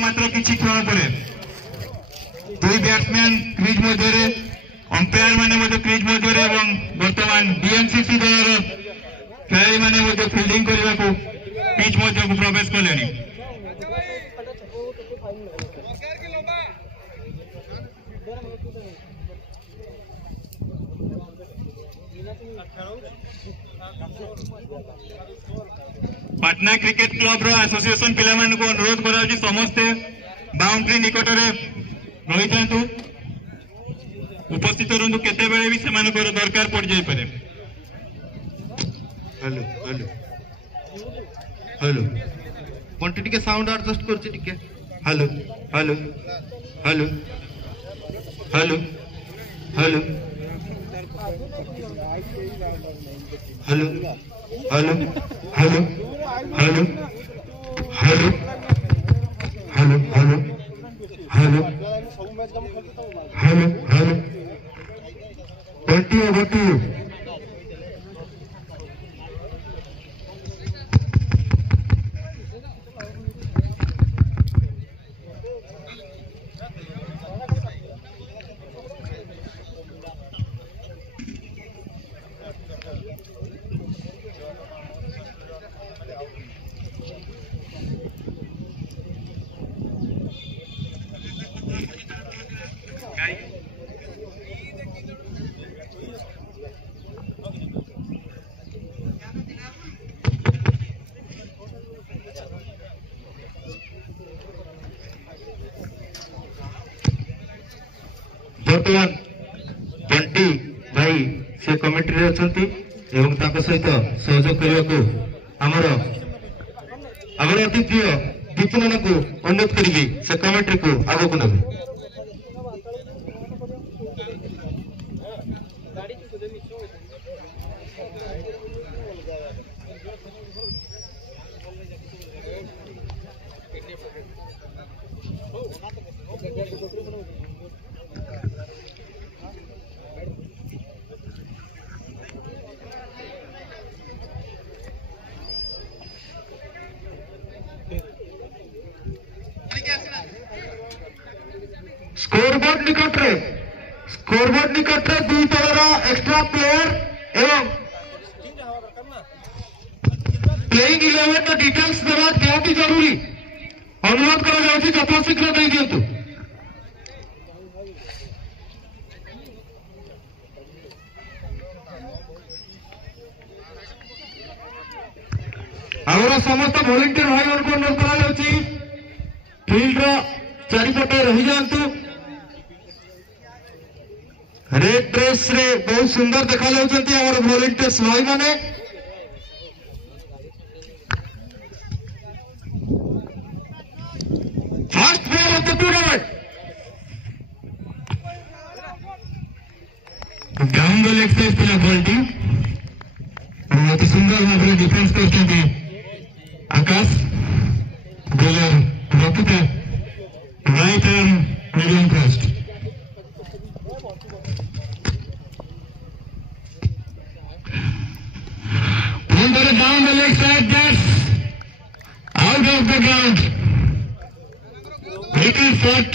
मात्र किछि क्षण परे दुई बैट्समैन क्रीज मध्य अंपायर माने क्रीज मध्य बर्तमान बीएमसीसी दल खेलाड़ी माने फिल्डिंग करने को पिच मध्य को प्रवेश कले। पाटना क्रिकेट क्लब एसोसिएशन पिला को अनुरोध करा समस्ते बाउंड्री निकट रही था उपस्थित रुंतु केते बेले भी सेमानकर दरकार पड़ जाई पारे। हेलो हेलो हेलो कंटी टिके साउंड एडजस्ट करछि टिके hello hello hello hello hello hello hello hello hello hello hello hello hello hello hello बटी बर्तमान बंटी भाई से कमिटी रे अछंती एवं ताको सहित सहयोग करने को आमर अति प्रिय दीपन को अनुरोध करी से कमिटी को आगे को नबे। स्कोरबोर्ड निकट रे दुई दलर एक्स्ट्रा प्लेयर एवं प्लेइंग 11 डिटेल्स देवा निहाती जरूरी अनुरोध करा जाउछि यथाशीघ्र दे दियंतु। आमर समस्त वॉलंटियर भाई को अनुरोध करा जाउछि फील्ड रो चारिपटे रही जातु। रेड ड्रेस रे बहुत सुंदर देखा जाउछंती हमर वॉलंटियर्स भाई माने। First player of the tournament down the leg side पिला बॉलटी बहुत सुंदर भाव में डिफेंस करछंती आकाश बॉलर रखते right arm medium crossed down the leg side, that's out of the ground. Little foot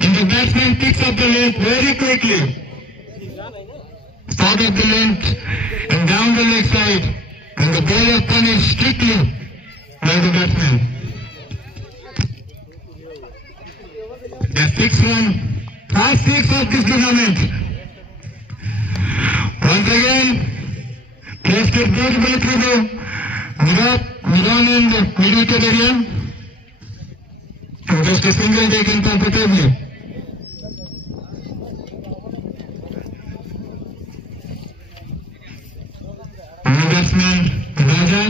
and the batsman picks up the length very quickly. Start of the length and down the leg side, and the bowler punished strictly by the batsman. The sixth run, 5-6 of this tournament. Once again, placed it beautifully through the Miran in the middle area. And just a single taken comfortably. New batsman Raja.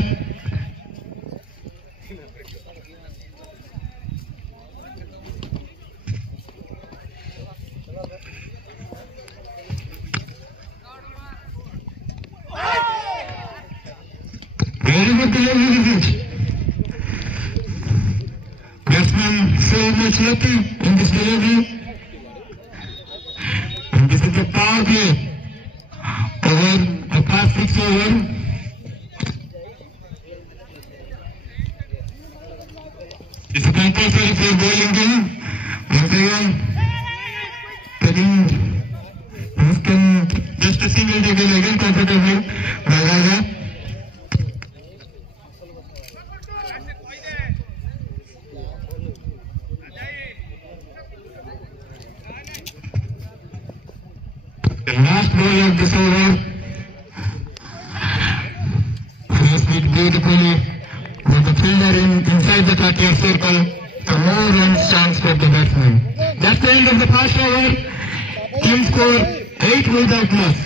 Very good delivery. Batsman so much lucky in this delivery. And this is the power play over the past 6 overs. This is going compulsory for bowling team. Once again, taking just a single tackle again comfortably by Raja. The last ball of this over has hit beautifully with the fielder inside the 30th circle for more runs chance for the batsman. That's the end of the first over. Team score 8 without loss.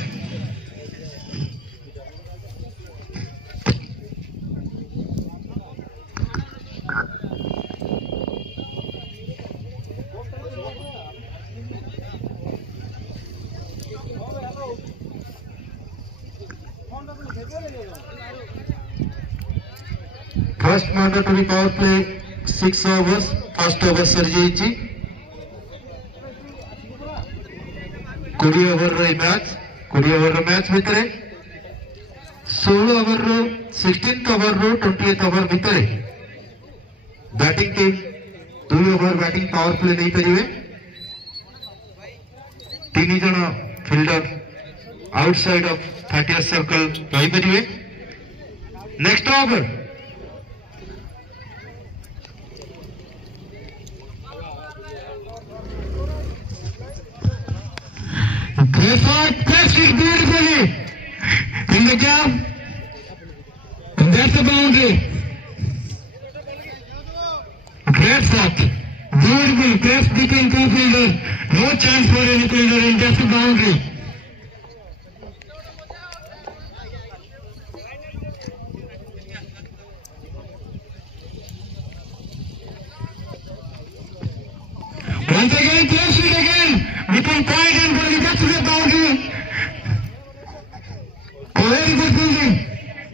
First mandatory power play 6 overs. First over सरजी 20 over match 20 over match भितर 16 over 16th over 20th over भितर batting team 2 over batting power play नहीं परिवे 3 जन fielder outside of 30th circle रही परिवे next over Pressed it beautifully in the gap, and that's the boundary. Great shot, beautiful press between two fielders, no chance for any fielder, and that's the boundary. Once again, press it again between point and ball, that's the boundary. Very good fielding,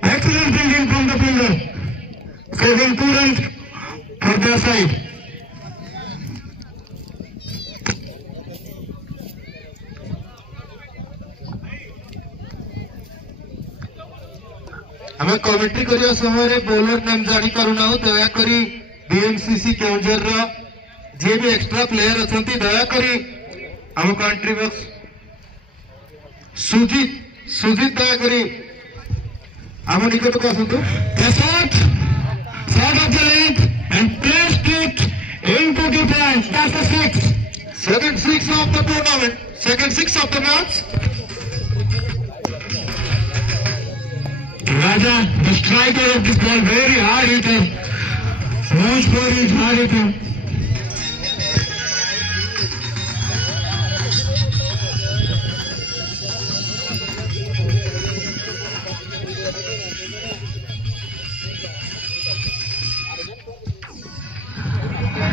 excellent fielding from the fielder, saving 2 runs for their side. आम commentary करने समय bowler नाम जानी पारुना दयाकोरी BMCC Keonjhar जे भी extra player अच्छा दयाकोरी आम commentary box सुजित दयाकोरी आम निकट को आसतु Shot of the length and placed it into the fence. That's the 6. Second 6 of the tournament. Second 6 of the match. Raja, the striker of this ball, very hard hitter. Most for his hard hitter.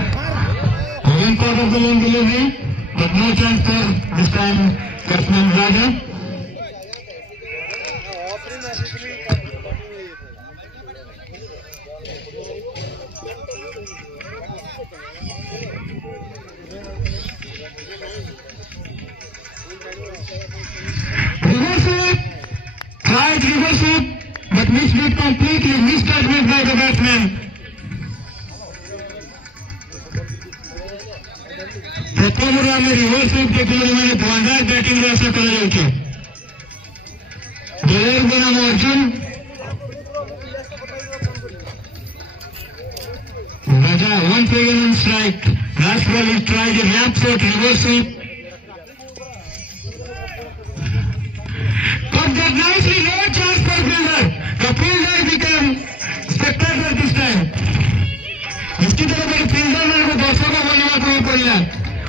Again part of the long delivery, but no chance for this time batsman Raja. Reverse it, tried reverse it, but missed it completely, missed judgment by the batsman. प्रथम आम reverse sweep देखिए मैंने धुआंधार batting आशा कर bowler नाम अर्जुन राजा once again on strike. Last ball he tried a lap shot reverse sweep. Got that nicely, no chance for fielder. The fielder became spectacular this time. इसकी तरफ एक fielder मेरे को दर्शकों को बोलने में पड़ेगा.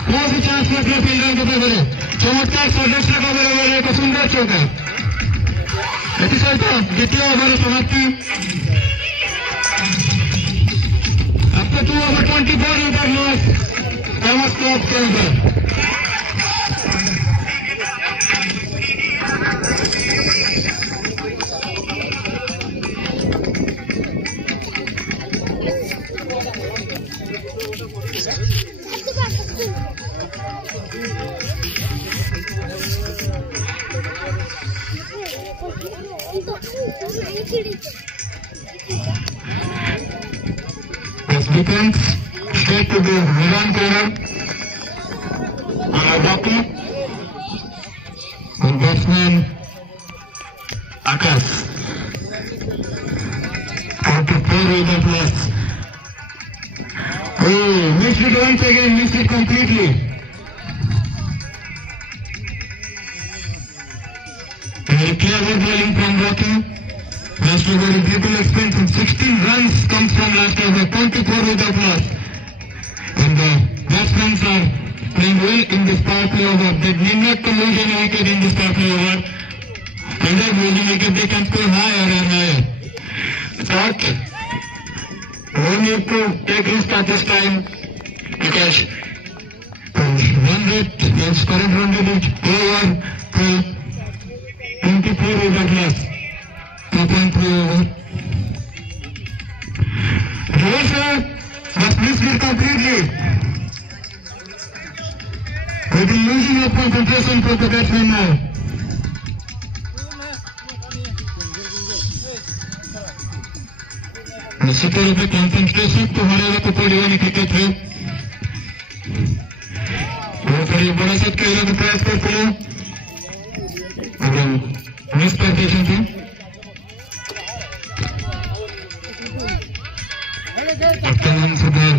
कौन सी चांस में अपने फील्डर को पकड़े चमत्कार सदस्य का बराबर एक सुंदर चौका सहित द्वितीय ओवर समाप्ति after 2 over 24 meter loss famous club के अंदर As defense straight to the Milan corner. Baki. The batsman Akash. 24 with the plus. Oh, missed it once again, missed it completely. Very clever bowling from Rocky. Last over is little expensive. 16 runs comes from last over. 24 with the plus. And the batsmen are playing well in this power play over. They need not to lose any wicket in this power play over. Without losing wicket, they can score higher and higher. But no need to take risk at this time because run rate is current run rate is over to 24 over plus 2.3 over. Reversal must miss it completely. It is losing of concentration for the batsman now. निश्चित रूप से concentration तो हमारे को पड़ेगा नहीं cricket में वो करीब बड़ा शॉट खेलने का प्रयास करते हैं अगर मिस परफेक्शन थी वर्तमान सुधार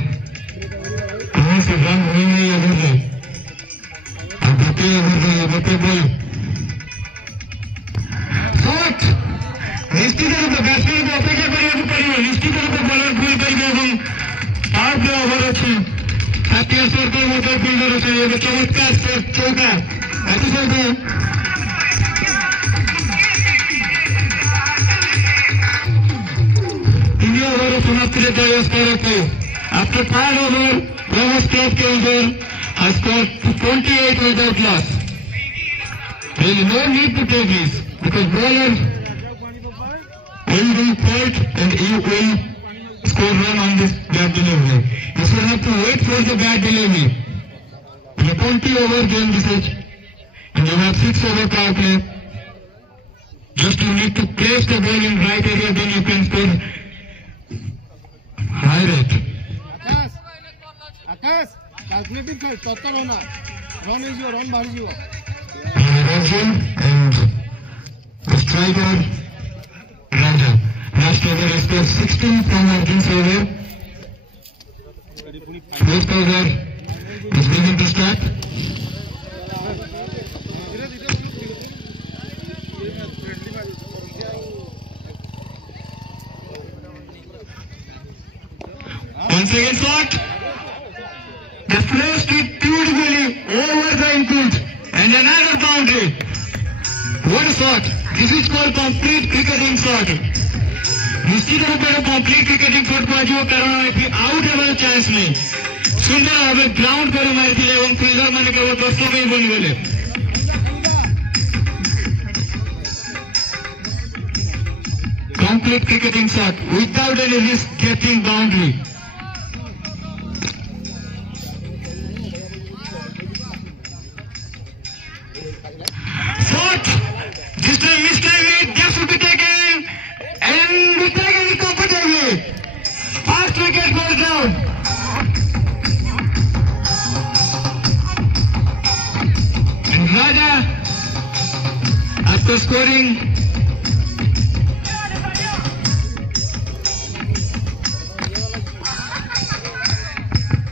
कहाँ से रन हुई नहीं अभी से अब बते बॉल शॉट निश्चित रूप से बैट्समैन को अपेक्षा କରିବାକୁ ପଡ଼ିବ ନିଶ୍ଚିତ ରୂପେ ବୋଲର ଭୁଲ କରିବେ ଏବଂ ପାୱାର ପ୍ଲେ ଓଭର ଅଛି ସାଥିୟ ସରକାର ମୋଟର ଫିଲ୍ଡର ଅଛି ଏବେ ଚମତ୍କାର ଚୌକା ଏଥି ସହିତ ତିନି ଓଭର ସମାପ୍ତିରେ ଦଳ ସ୍କୋର ଅଛି after 5 over Ramos Club Keonjhar has scored 28 without loss. There is no need to take this because bowlers will be fault and you will score run on this bad delivery. You should have to wait for the bad delivery. In a 20 over game this is, and you have 6 over power play. Just you need to place the ball in right area, then you can score high rate. Akash, calculative fight, total honor. Run is your run, bar is your. Erosion and the striker. Raja. Last over is scored 16 from Arjun's over. Fourth over is beginning to start. Once again shot. The placed it beautifully over the infield and another boundary. What a shot. This is called complete cricketing shot. निश्चित रूप से complete cricketing shot को आज वो कारण out हेबार chance नहीं सुंदर भावे ground पर मारी थी एवं फील्डर माने केवल दर्शक ही बनी गले complete cricketing shot without any risk getting boundary. Shot. This time misclaiming, that should be taken, and we taken it comfortably. First wicket goes down. And Raja, after scoring,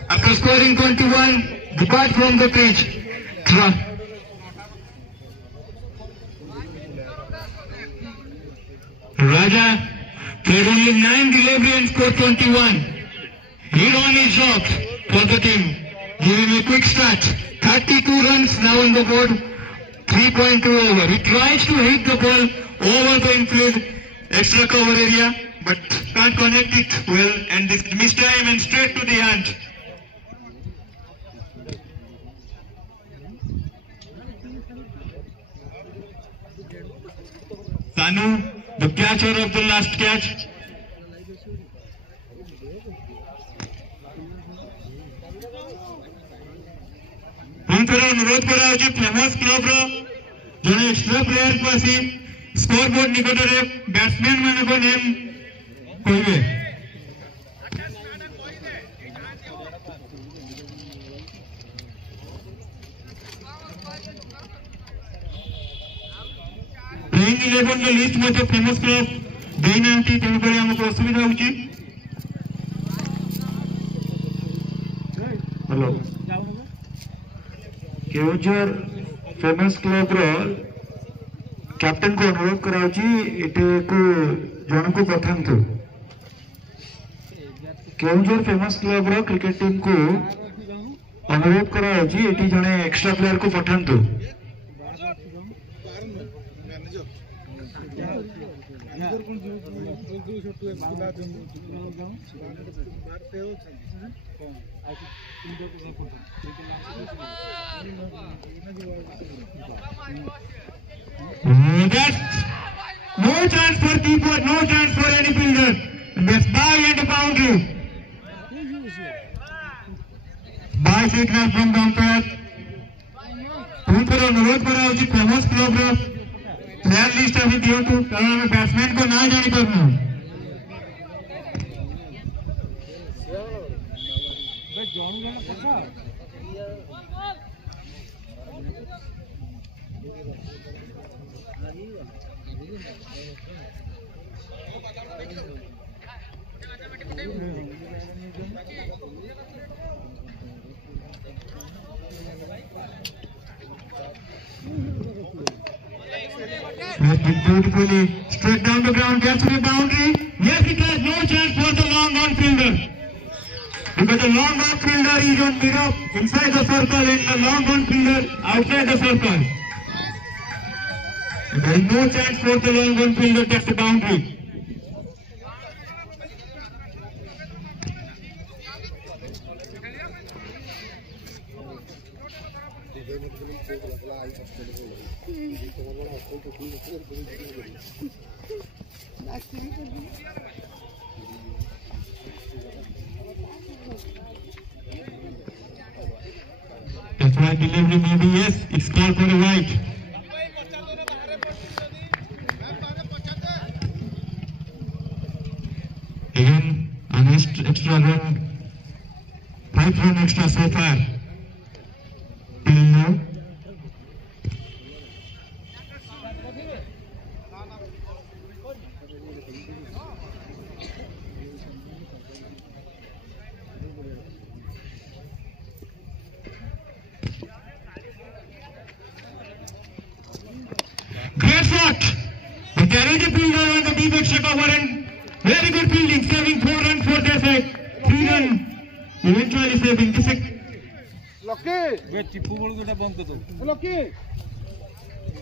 after scoring 21, depart from the pitch. Raja played only 9 delivery and scored 21. He on his job for the team. Give him a quick start. 32 runs now on the board. 3.2 over. He tries to hit the ball over the infield, extra cover area, but can't connect it well and this missed time and straight to the hand. Sanu, the catcher of the last catch. अनुरोध करा famous club जड़े extra player को आसी score board निकट में batsman मान name कहे playing 11 list में फेमस क्लब देना तेणुक आमको असुविधा होची। हेलो केवंझर फेमस क्लब रो कैप्टन को अनुरोध कराउची एटे को जन को पठांतु। केवंझर फेमस क्लब रो क्रिकेट टीम को अनुरोध कराउची एटी जने एक्स्ट्रा प्लेयर को पठांतु। No chance for keeper, no chance for any fielder. That's by and boundary. By signal from the umpire. पूरा अनुरोध करा उचित फेमस क्लब रो प्लेयर लिस्ट अभी दियो तो कारण बैट्समैन को ना जाने करना। Beautifully straight down the ground, gets to the boundary. Yes, it has no chance for the long on fielder because the long on fielder is on mirror inside the circle and the long on fielder outside the circle. There is no chance for the long on fielder touch the boundary. That's right, delivery maybe yes, it's called for the right. Again, an extra run, 5 run extra so far. Till now. Great shot! The carriage fielder on the deep edge shot over and very good fielding, saving 4 runs for their side. 3 runs, eventually saving the six.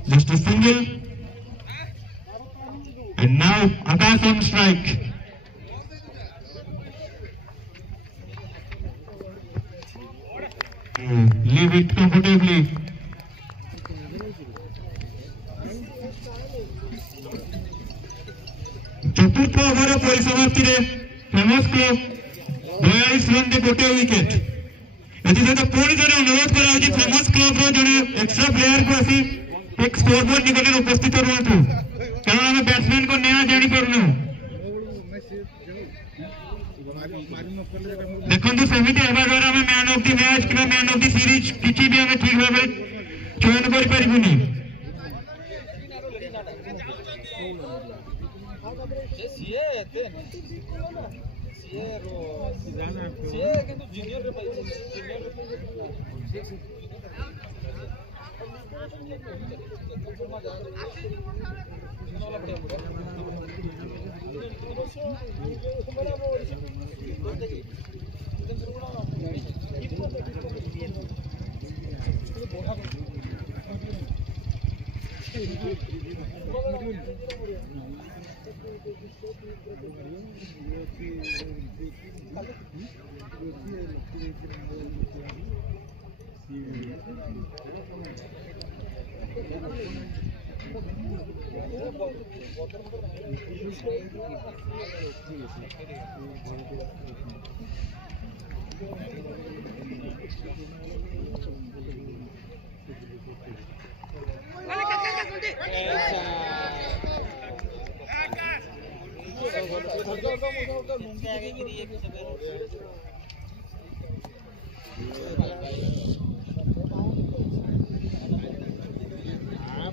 Just a single. And now Akash on strike. Leave it comfortably. चतुर्थ over परिसमाप्ति famous club 42 run दे गोटे wicket एसत पुणी थे अनुरोध करा famous club जड़े extra player को आसी एक स्कोरबोर्ड निकट उपस्थित रुहतु कारण आम बैट्समैन को नया जानी पारनु देखु सेमती हवा द्वारा आम मैन ऑफ द मैच कि मैन ऑफ द सीरीज किसी भी आम ठीक भाव चयन करें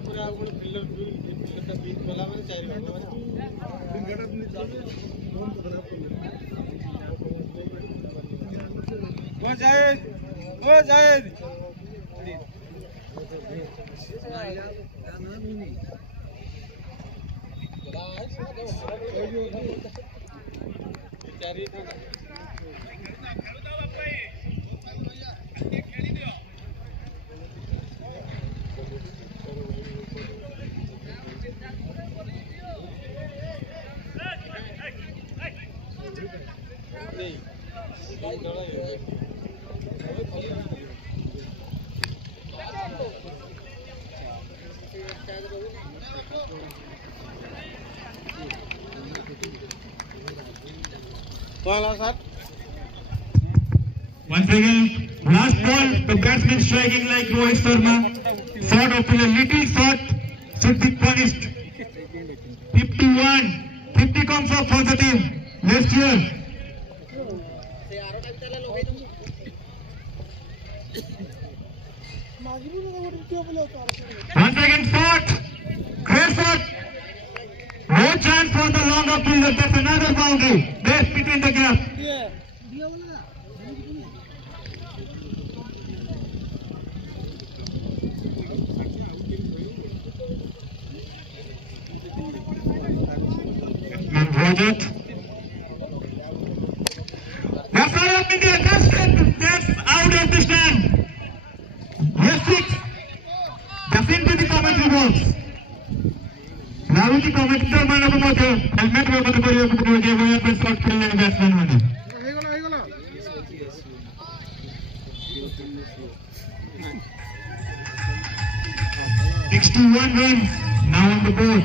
पूरा Once again, last ball, the batsman striking like Rohit Sharma. Shot of a little shot should be punished. 51, 50 comes up for the team. Next year. Once again, shot. Great shot. No chance for the longer fielder. That's another boundary. Best between the gap. Project. That's all up in there. That's out of the stand. Yes, 6. That's into the commentary box. Now the commentator man of the motor. Helmet over the body of the project. We have been shot killing the batsman. 61 runs now on the board.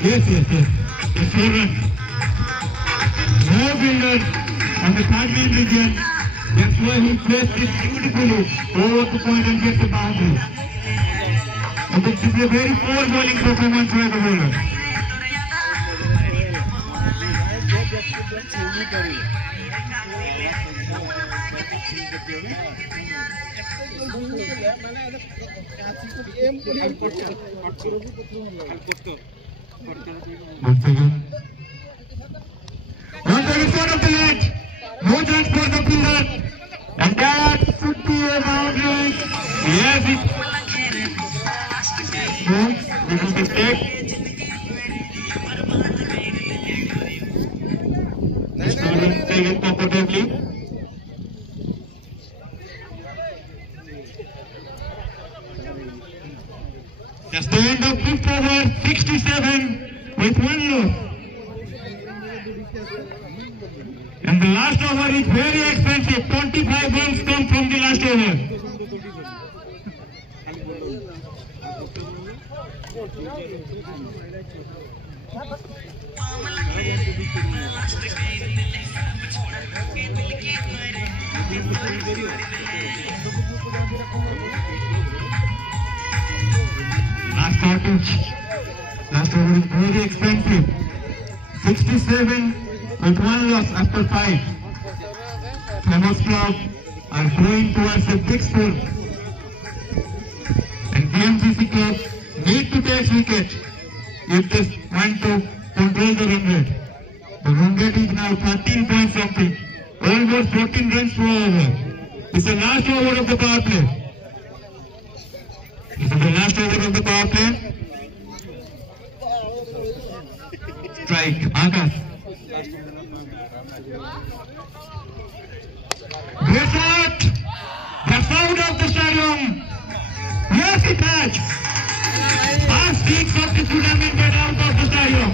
Yes. It's 4 runs. No fielder on the third man region. That's why he placed it beautifully over the point and gets the boundary. And this is a very poor bowling performance by the bowler. Once again, shot of the leg. No chance for the fielder. And that should be a boundary. Yes, this is the mistake. Students take it comfortably. That's the end of 5th over, 67 with 1 loss. And the last over is very expensive. 25 runs come from the last over. Last over is very expensive. 67 with 1 loss after 5. Famous Club are going towards a big score. And BMCC Club need to take wicket if they want to control the run rate. The run rate is now 13 point something. Almost 14 runs per over. It's the last over of the power play. This is the last over of the power play. Strike, Akash. Great shot! That's out of the stadium. Yes, it has. Last kicks of the tournament get out of the stadium.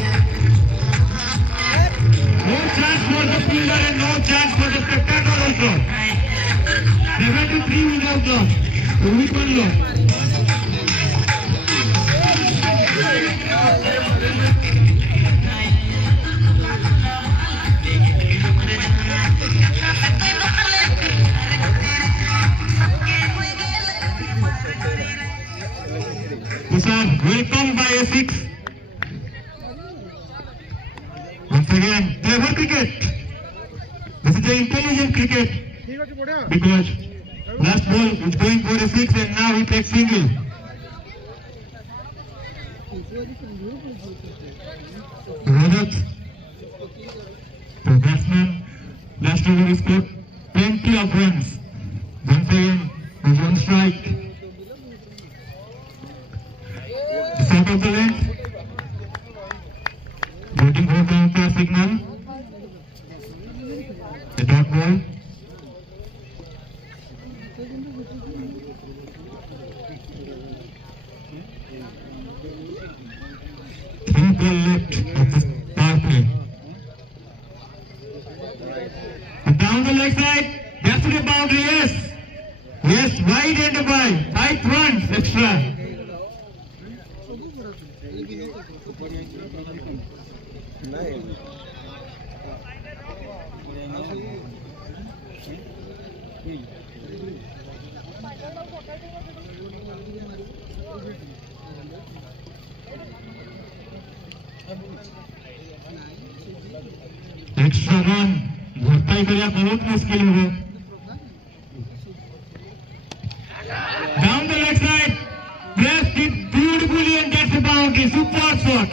No chance for the fielder and no chance for the spectator also. 73 without loss. Only 1 loss. again clever cricket. This is the intelligent cricket because last ball is going for a 6 and now he takes single. Rajat, the batsman, last over he scored plenty of runs. Once again, he's on strike. The shot of the length. Waiting for the umpire signal. The dot ball. Three ball left of the power play. Down the leg side, that's to the boundary, yes. Yes, wide and by 5 runs extra. Extra run भरपाई करना बहुत मुश्किल होगा. Down the leg side, pressed it beautifully and gets the boundary. Super shot.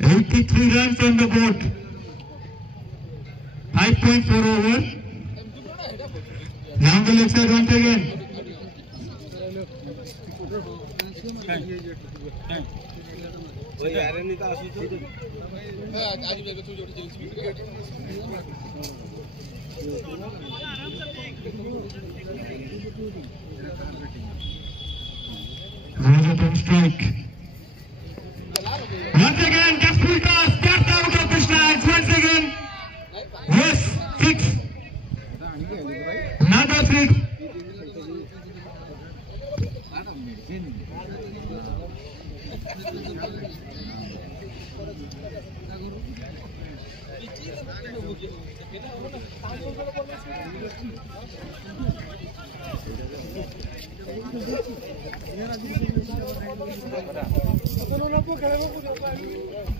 $83 runs on the board. 5.4 over. Down the leg side once again. Rajat on strike. Once again, just full toss, just out of the stands. Once again. Yes, 6. Another 6.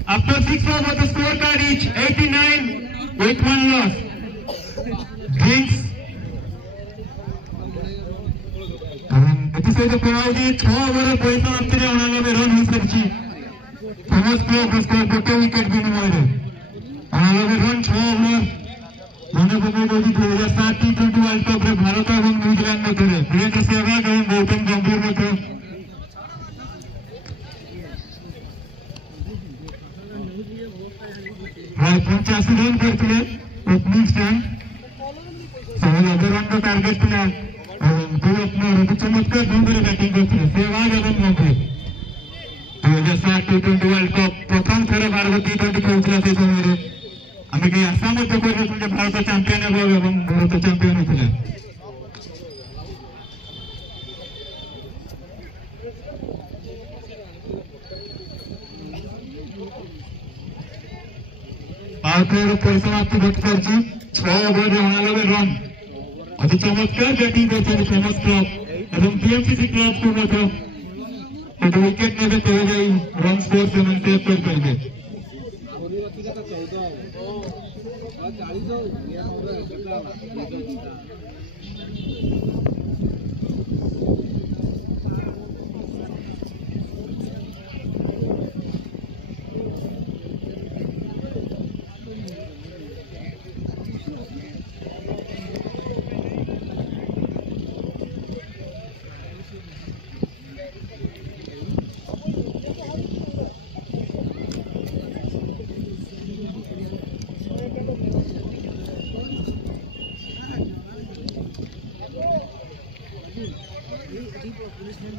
After 6 overs, the scorecard each 89 with 1 loss. Drinks. ଏଥିସହିତ ପଳାଉଛି 6 over ପରିସମାପ୍ତିରେ 89 run ହୋଇସାରିଛି. ସମସ୍ତ score ଗୋଟେ wicket ବିନିମୟରେ 89 run 6 over. ମନେ ପକାଇ ଦେଉଛି 2007 T20 world କପ୍ରେ ଭାରତ ଏବଂ ନ୍ୟୁଜିଲାଣ୍ଡ ମଧ୍ୟରେ ବୀରେନ୍ଦ୍ର ସେହୱାଗ ଏବଂ ଗୌତମ ଗମ୍ଭୀର ମଧ୍ୟ ପ୍ରାୟ 85 ରନ୍ କରିଥିଲେ ଓପନିଂ ଷ୍ଟାଣ୍ଡ. 100 ରନ୍ର ଟାର୍ଗେଟ୍ ଥିଲା ଏବଂ ଦୁଇ ଓପନର ଅତି ଚମତ୍କାର ଢଙ୍ଗରେ ବ୍ୟାଟିଂ କରିଥିଲେ ସେହୱାଗ ଏବଂ ଗମ୍ଭୀର. 2007 T20 ୱାର୍ଲଡ କପ୍ ପ୍ରଥମ ଥର ଭାରତ T20 ଖେଳୁଥିଲା ସେ ସମୟରେ. ଆମେ କେହି ଆଶା ମଧ୍ୟ କରିନଥିଲୁ ଯେ ଭାରତ ଚାମ୍ପିୟନ ହେବ ଏବଂ ଭାରତ ଚାମ୍ପିୟନ ହୋଇଥିଲା. पावर प्ले परिसमाप्ति घटी सारी 6 ओवर 89 रन अति चमत्कार बैटिंग करते फेमस क्लब एवं बीएमसीसी क्लब को विकेट ने रन स्कोर से टेप कर पाएंगे.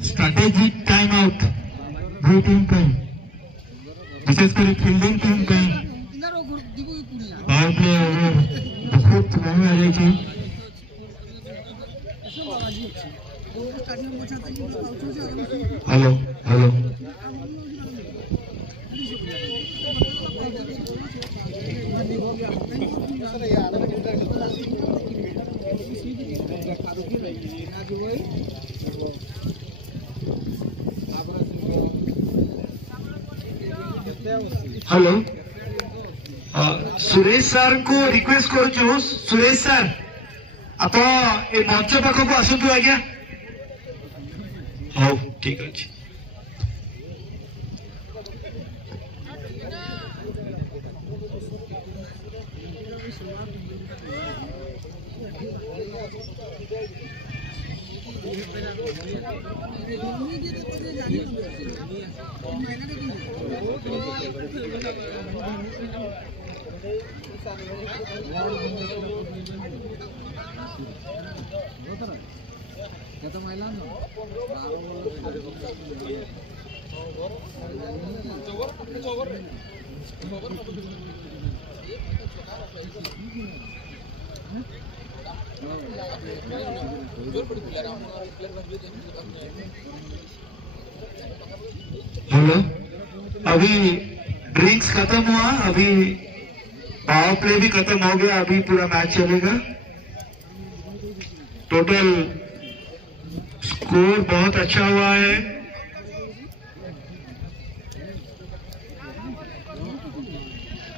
स्ट्रैटेजिक टाइम आउट दो टीम ପାଇଁ विशेष कर फील्डिंग टीम ପାଇଁ पावर प्ले ओवर बहुत महंगा जाइए. Hello hello hello Suresh sir को रिक्वेस्ट करूँ सुरेश सर आप मंच पाखक आसतु आज्ञा हाँ ठीक अच्छे हेलो अभी ड्रिंक्स खत्म हुआ अभी पावर प्ले भी खत्म हो गया अभी पूरा मैच चलेगा टोटल स्कोर बहुत अच्छा हुआ है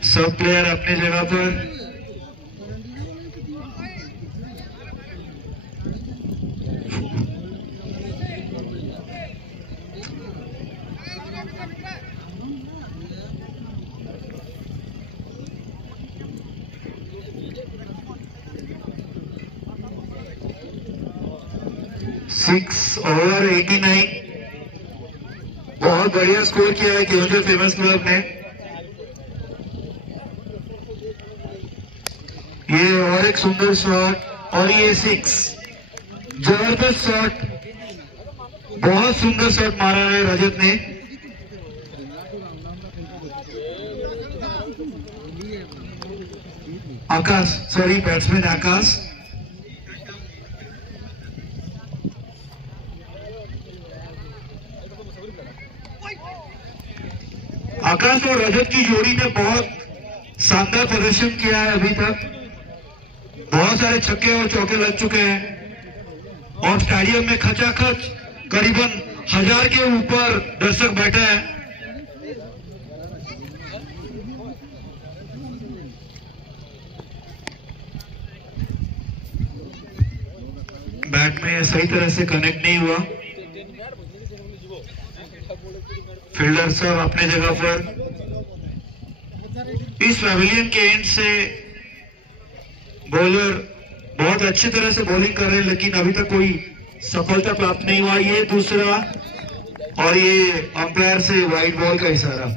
सब प्लेयर अपनी जगह पर ओवर 89 बहुत बढ़िया स्कोर किया है केवंजर फेमस क्लब ने ये और एक सुंदर शॉट और ये 6 जबरदस्त शॉट बहुत सुंदर शॉट मारा है रजत ने आकाश सॉरी बैट्समैन आकाश आकाश और रजत की जोड़ी ने बहुत शानदार प्रदर्शन किया है अभी तक बहुत सारे छक्के और चौके लग चुके हैं और स्टेडियम में खचाखच करीबन 1000 के ऊपर दर्शक बैठे हैं बैट में सही तरह से कनेक्ट नहीं हुआ फील्डर सब अपने जगह पर इस पैवेलियन के एंड से बॉलर बहुत अच्छी तरह से बॉलिंग कर रहे हैं लेकिन अभी तक कोई सफलता प्राप्त नहीं हुआ ये दूसरा और ये अंपायर से वाइड बॉल का इशारा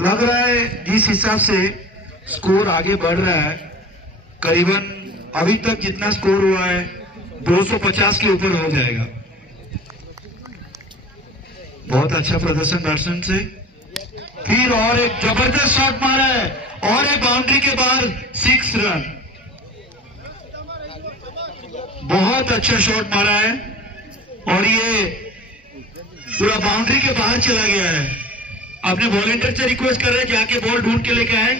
लग रहा है जिस हिसाब से स्कोर आगे बढ़ रहा है करीबन अभी तक जितना स्कोर हुआ है 250 के ऊपर हो जाएगा बहुत अच्छा प्रदर्शन बैट्समैन से फिर और एक जबरदस्त शॉट मारा है और एक बाउंड्री के बाहर 6 रन बहुत अच्छा शॉट मारा है और ये पूरा बाउंड्री के बाहर चला गया है अपने वॉलंटियर से रिक्वेस्ट कर रहे हैं जाके बॉल ढूंढ के लेके आए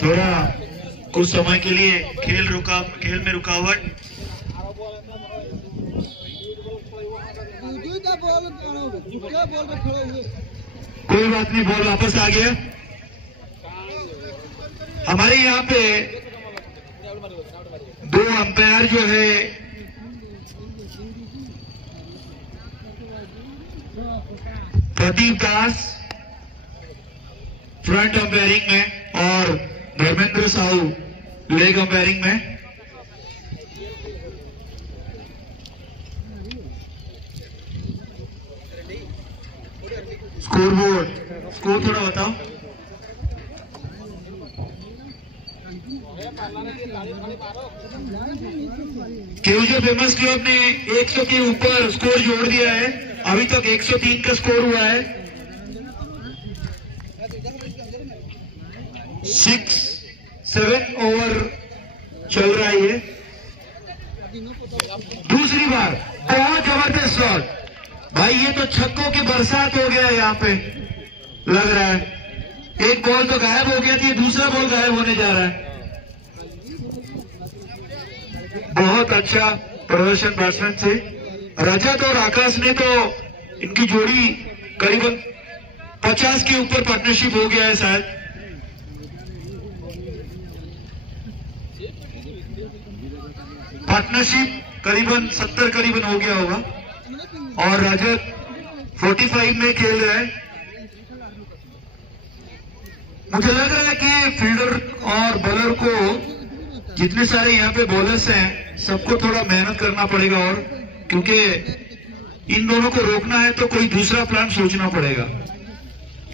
थोड़ा कुछ समय के लिए खेल में रुकावट कोई बात नहीं बॉल वापस आ गया हमारे यहाँ पे 2 अंपायर जो है प्रदीप दास फ्रंट अंपायरिंग में और धर्मेंद्र साहू लेग अंपायरिंग में स्कोर बोर्ड स्कोर थोड़ा बताओ केवंजर फेमस क्लब ने 100 के ऊपर स्कोर जोड़ दिया है अभी तक 103 का स्कोर हुआ है 7 ओवर चल रहा है ये दूसरी बार बहुत जबरदस्त शॉट भाई, ये तो छक्कों की बरसात हो गया यहाँ पे लग रहा है। एक बॉल तो गायब हो गया थी, दूसरा बॉल गायब होने जा रहा है। बहुत अच्छा प्रदर्शन बैट्समैन से रजत और आकाश ने, तो इनकी जोड़ी करीबन 50 के ऊपर पार्टनरशिप हो गया है शायद। पार्टनरशिप करीबन 70 करीबन हो गया होगा और रजत 45 में खेल रहा है। मुझे लग रहा है कि फील्डर और बॉलर को, जितने सारे यहाँ पे बॉलर्स हैं, सबको थोड़ा मेहनत करना पड़ेगा, और क्योंकि इन दोनों को रोकना है तो कोई दूसरा प्लान सोचना पड़ेगा,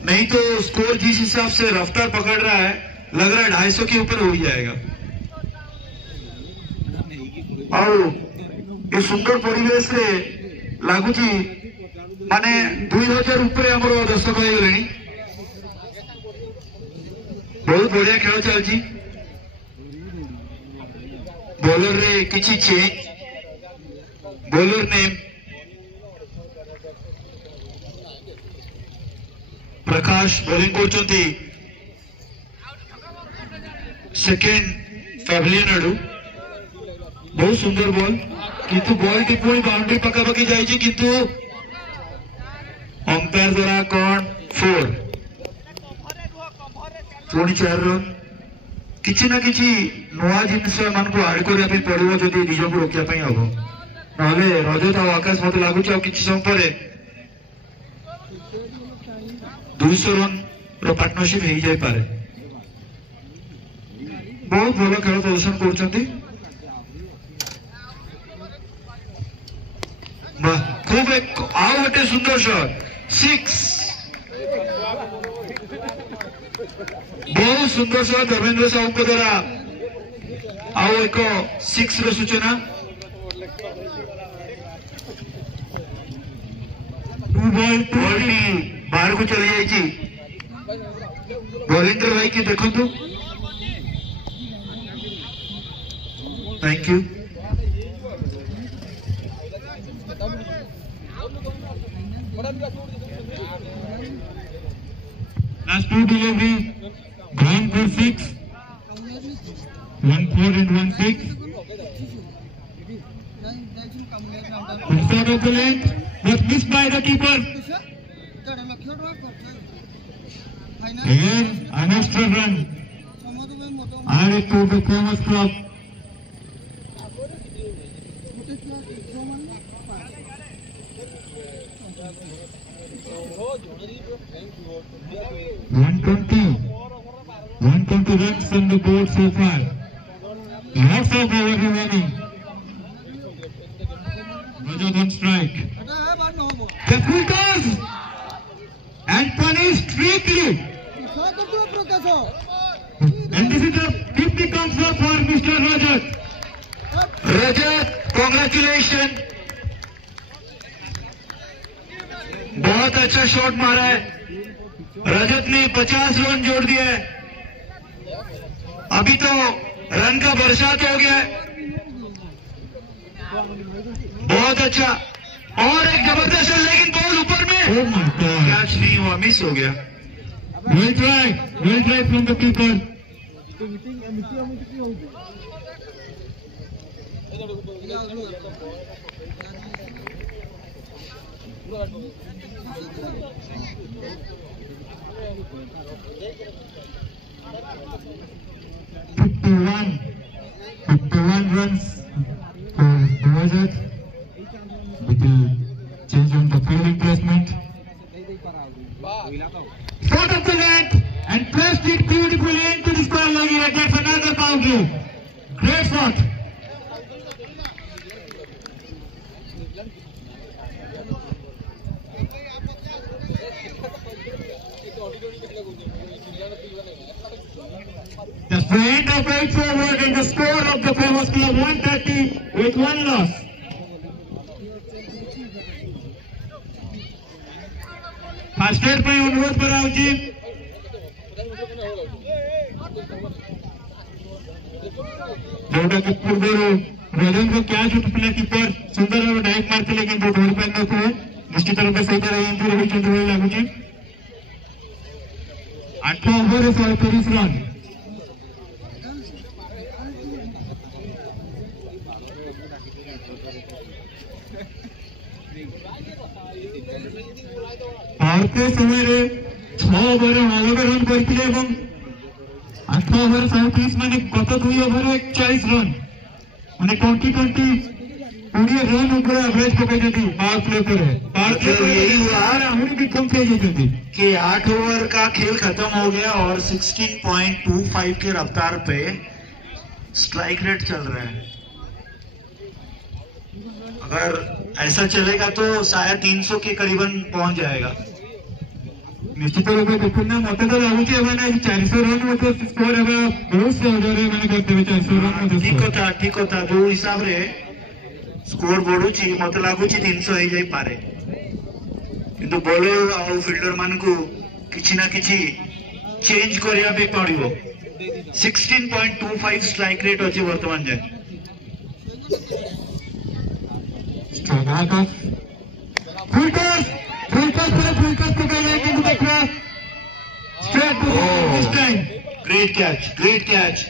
नहीं तो स्कोर जिस हिसाब से रफ्तार पकड़ रहा है लग रहा है 250 के ऊपर हो जाएगा। और ये सुंदर परिवेश रे लागुची माने 2000 ऊपर आम दर्शक हो गले। बहुत बढ़िया खेल चलती। बॉलर रे किसी चेंज, बॉलर ने प्रकाश बॉलिंग करते सेकेंड फैब्लियन आड़ू बहुत सुंदर बॉल, किंतु बॉल टी पुणी बाउंड्री पखापाखि जाइए, किंतु अंपायर द्वारा कौन 4 पुणी 4 रन। किसी ना किसी नुआ जिनस मान को आड़ करने पड़ो जो दिज को रोकने हम ना रजत और आकाश मत लगुच कि समय पर 200 रन पार्टनरशिप हो जाए पारे। बहुत भल खेल प्रदर्शन कर खूब आउ गोटे सुंदर शॉट 6 बहुत सुंदर शॉट धर्मेंद्र साहू द्वारा आउ एक 6 रो सूचना। बॉल बाहर को चली जाइए। बॉलिंगर भाई की देखो तो thank you. Last 2 delivery, ground for 6, 1 4 and 1 6. Shot of the length was missed by the keeper. Again, an extra run added to the famous club. $120 runs on the board so far. Lots of over remaining. Rajat on strike. The full toss and punished strictly. And this is the 50 comes up for Mr. Rajat. Rajat congratulation, बहुत अच्छा shot मारा है। रजत ने 50 run जोड़ दिया है। अभी तो रन का बरसात हो गया है। बहुत अच्छा और एक जबरदस्त, लेकिन बॉल ऊपर में कैच नहीं हुआ, मिस हो गया। Well tried from the keeper. $51 runs for Rajat. With the change on the fielding placement. Shot of the length and pressed it beautifully into the square leg area. That's another boundary. Great shot. The end of 8 forward and the score of the famous club 130 with 1 loss. First aid ପାଇଁ ଅନୁରୋଧ କରାଯାଉଛି। ଯୋଉଟା କି ପୂର୍ବରୁ रजन को catch उठुला keeper सुंदर भाव dive मारते लेकिन तो धोरी पार नथिले निश्चित रूप से इंजुरी होइछन भली लागुची 8 ओवर 130 रन भारतीय समय 6 ओवर 9 रन करते 8 ओवर 37 माने गत 2 ओवर 41 रन माने 20 रन ऊपर एवरेज पकड़ती पावर प्ले पर यही हुआ भी कम तेज होती कि 8 ओवर का खेल खत्म हो गया और 16.25 के रफ्तार पे स्ट्राइक रेट चल रहा है। अगर ऐसा चलेगा तो शायद 300 के करीबन पहुंच जाएगा। निश्चित रूप से देखना मत तो लगुच 400 रन स्कोर बहुत सहज करते 400 रन ठीक होता जो हिसाब रे स्कोर बढ़ुची मत लगुच 300 हो जाई पारे किंतु बॉलर और फील्डर मान को किसी ना किसी चेंज करिया भी पड़िबो। 16.25 स्ट्राइक रेट अच्छे वर्तमान जाए। Great catch.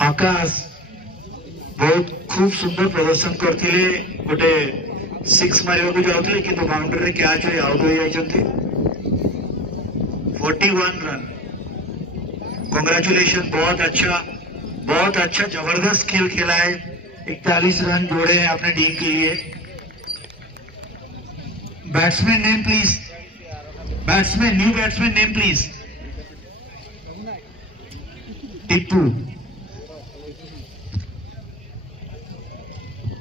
आकाश बहुत खूब सुंदर प्रदर्शन करते गोटे 6 मारिबा को जाउथले कि बाउंड्री रे कैच होई आउट हो जाइछन्ते 41 रन। कांग्रेचुलेशन, बहुत अच्छा जबरदस्त खेल खेला है। 41 रन जोड़े हैं अपने टीम के लिए। Batsman name please, new batsman name please. Tipu,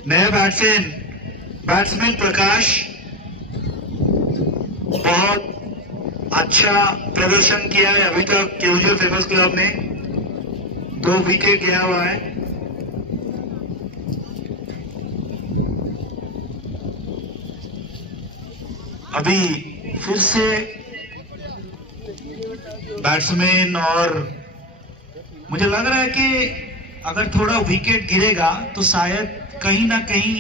नया बैट्समैन प्रकाश, बहुत अच्छा प्रदर्शन किया है अभी तक केवल फेमस क्लब में। 2 विकेट गया हुआ है। अभी फिर से बैट्समैन और मुझे लग रहा है कि अगर थोड़ा विकेट गिरेगा तो शायद कहीं ना कहीं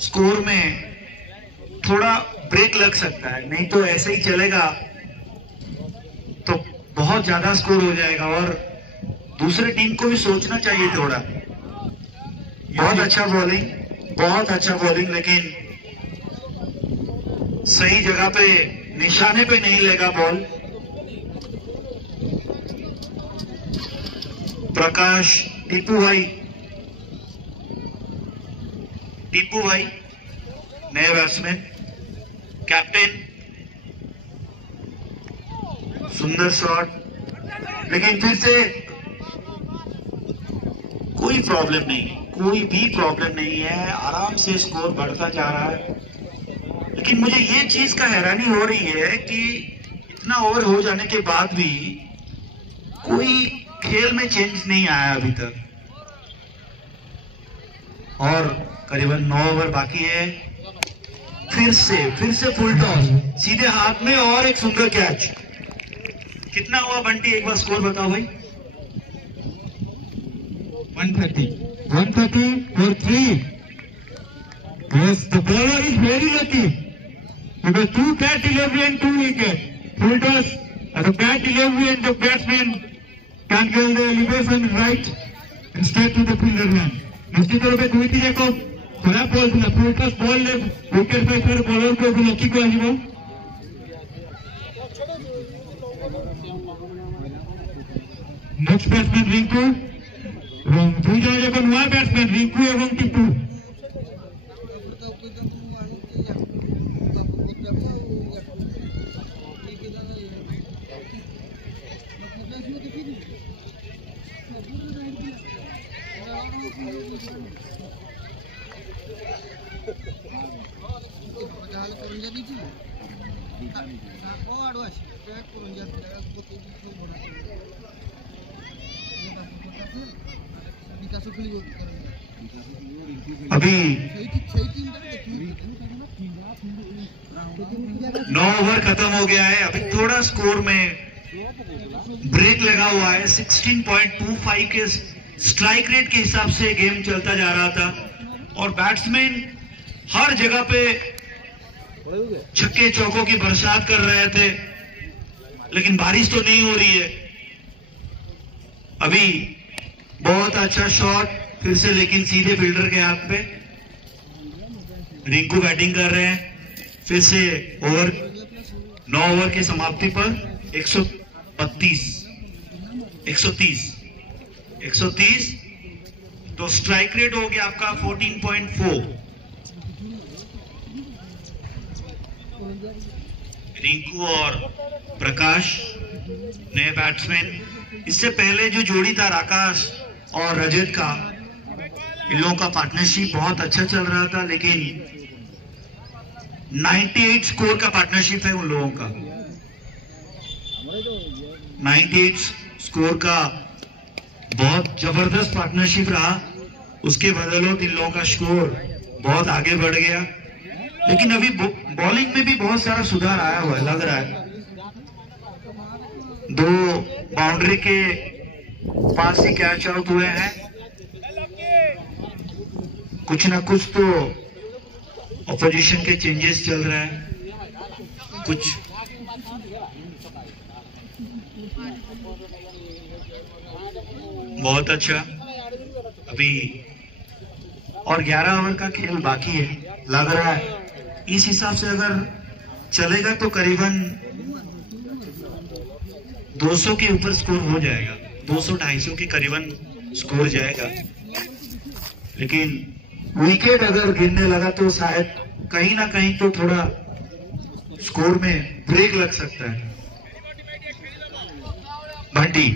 स्कोर में थोड़ा ब्रेक लग सकता है, नहीं तो ऐसे ही चलेगा तो बहुत ज्यादा स्कोर हो जाएगा और दूसरे टीम को भी सोचना चाहिए थोड़ा। बहुत अच्छा बॉलिंग लेकिन सही जगह पे निशाने पे नहीं लगा बॉल। प्रकाश, टीपू भाई नए बैट्समैन, कैप्टन, सुंदर शॉट, लेकिन फिर से कोई भी प्रॉब्लम नहीं है। आराम से स्कोर बढ़ता जा रहा है। लेकिन मुझे ये चीज का हैरानी हो रही है कि इतना ओवर हो जाने के बाद भी कोई खेल में चेंज नहीं आया अभी तक और करीबन 9 ओवर बाकी है। फिर से फुल टॉस सीधे हाथ में और एक सुंदर कैच। कितना हुआ बंटी, एक बार स्कोर बताओ भाई। 130 for 3. Yes, the bowler is very lucky because 2 cat delivery and 2 wicket. Full toss, the cat delivery and the batsman can get the elevation right and straight to the fielder man. निश्चित रूप से 2-3 को खराब ball था। Full toss ball ले wicket पे फिर bowler को लकी को आजिबो। नेक्स्ट बैट्समैन रिंकू এবং 2 জন যখন নয়া ব্যাটসম্যান রিঙ্কু এবং টিপু। अभी 9 ओवर खत्म हो गया है। अभी थोड़ा स्कोर में ब्रेक लगा हुआ है। 16.25 के स्ट्राइक रेट के हिसाब से गेम चलता जा रहा था और बैट्समैन हर जगह पे छक्के चौकों की बरसात कर रहे थे, लेकिन बारिश तो नहीं हो रही है। अभी बहुत अच्छा शॉट फिर से, लेकिन सीधे फील्डर के हाथ पे। रिंकू बैटिंग कर रहे हैं। फिर से 9 ओवर की समाप्ति पर 130 तो स्ट्राइक रेट हो गया आपका 14.4। रिंकू और प्रकाश नए बैट्समैन। इससे पहले जो जोड़ी था राकाश और रजत का, इन लोगों का पार्टनरशिप बहुत अच्छा चल रहा था, लेकिन 98 स्कोर का पार्टनरशिप है उन लोगों का। 98 स्कोर का बहुत जबरदस्त पार्टनरशिप रहा। उसके बदौलत इन लोगों का स्कोर बहुत आगे बढ़ गया। लेकिन अभी बॉलिंग में भी बहुत सारा सुधार आया हुआ है, लग रहा है। 2 बाउंड्री के पास ही कैच आउट हुए हैं। कुछ ना कुछ तो ऑपोजिशन के चेंजेस चल रहे हैं। कुछ बहुत अच्छा। अभी और 11 ओवर का खेल बाकी है, लग रहा है। इस हिसाब से अगर चलेगा तो करीबन 200 के ऊपर स्कोर हो जाएगा। 200-250 के करीबन स्कोर जाएगा। लेकिन विकेट अगर गिरने लगा तो शायद कहीं ना कहीं तो थोड़ा स्कोर में ब्रेक लग सकता है। बंटी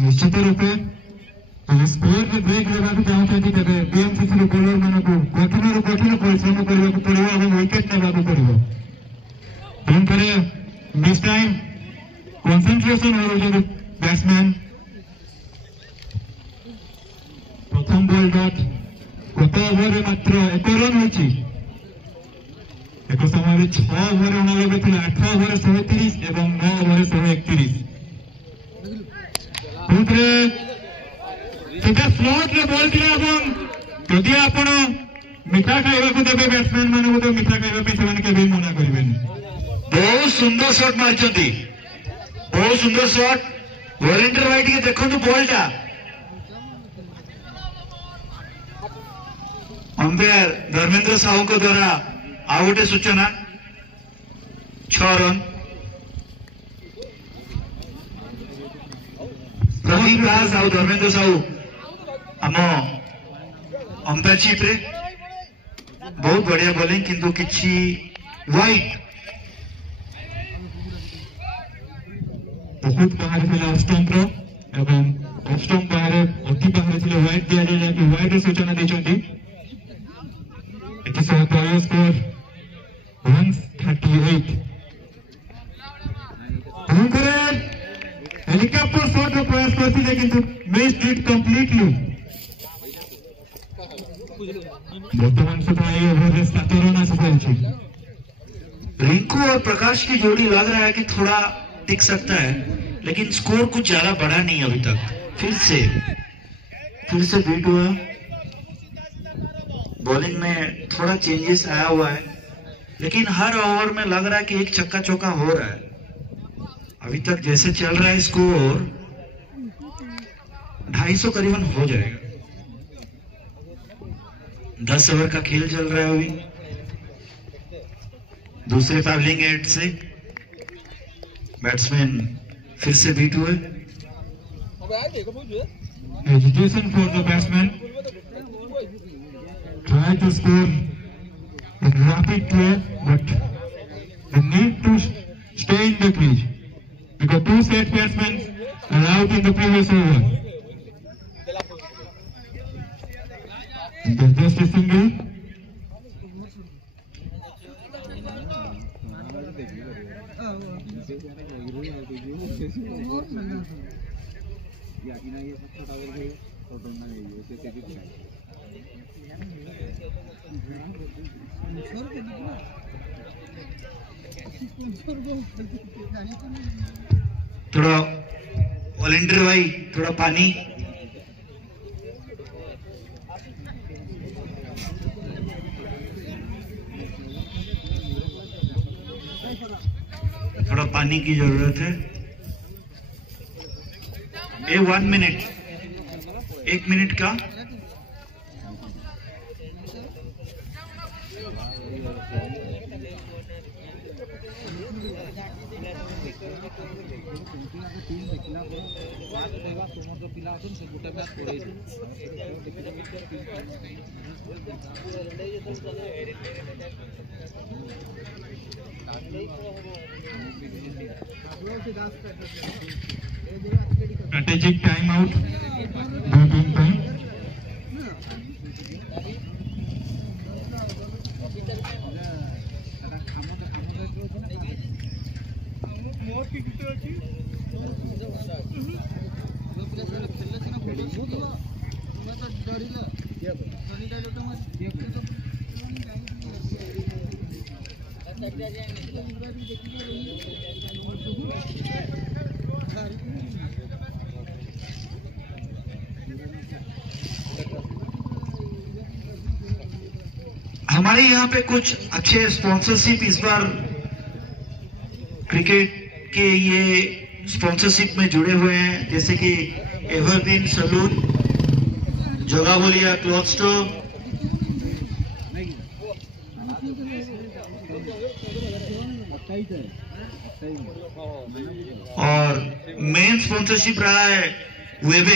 निश्चित रूपे स्कोर में ब्रेक लेवाक चाहते तेरे बीएमसीसी बोलर मानक कठिन परिश्रम करने पड़ो और विकेट नेबाक पड़ो। तेणुकर दिस टाइम कंसंट्रेशन हो बैट्समैन। प्रथम बॉल डॉट गत ओवर मात्र 1 रन होची। एक समय 6 ओवर अणानबे थी, 8 ओवर 130 और 9 ओवर 131। स्लॉट रे बॉल थे। आप मिठा खाइबा देवे बैट्समैन मानक तो मिठा खाइबा मना करेंगे। बहुत सुंदर शॉट मारी, बहुत सुंदर शॉट। वरेंद्र वाइट के देखो बॉलटा अंपायर धर्मेंद्र साहू को द्वारा आउ गोटे सूचना 6 रन। प्रदीप दास और धर्मेंद्र साहू आम अंपायरशिप रे बहुत बढ़िया बॉलिंग, किंतु किछि वाइट बहुत बाहर थे स्टंप एवं स्टंप बाहर अति बाहर थे व्हाइट दिया जाए कि व्हाइट सूचना देछंती। स्कोर 138। हेलिकॉप्टर शॉट प्रयास करते किंतु मिस्ड इट कंप्लीटली। वर्तमान सुधा ये ओवर 7 रन आसी। रिंकू और प्रकाश की जोड़ी लग रहा है कि थोड़ा टिक सकता है, लेकिन स्कोर कुछ ज्यादा बढ़ा नहीं अभी तक। फिर से बीट हुआ। बॉलिंग में थोड़ा चेंजेस आया हुआ है, लेकिन हर ओवर में लग रहा है कि एक छक्का चौका हो रहा है। अभी तक जैसे चल रहा है स्कोर 250 करीबन हो जाएगा। 10 ओवर का खेल चल रहा है। अभी दूसरे फैवलिंग एंड से बैट्समैन फिर से बीट हुए। Education for the batsman try to score in rapid play, but they need to stay in the crease because 2 set batsmen are out in the previous over. And just a single. थोड़ा volunteer भाई, थोड़ा पानी। थोड़ा पानी की जरूरत है। 1 minute, 1 minute का। Strategic timeout. Breathing time. हमारे यहाँ पे कुछ अच्छे स्पॉन्सरशिप इस बार क्रिकेट के ये स्पॉन्सरशिप में जुड़े हुए हैं, जैसे कि एवरग्रीन सलून, जोगाबोलिया क्लॉथ स्टोर और मेन स्पॉन्सरशिप रहा है wave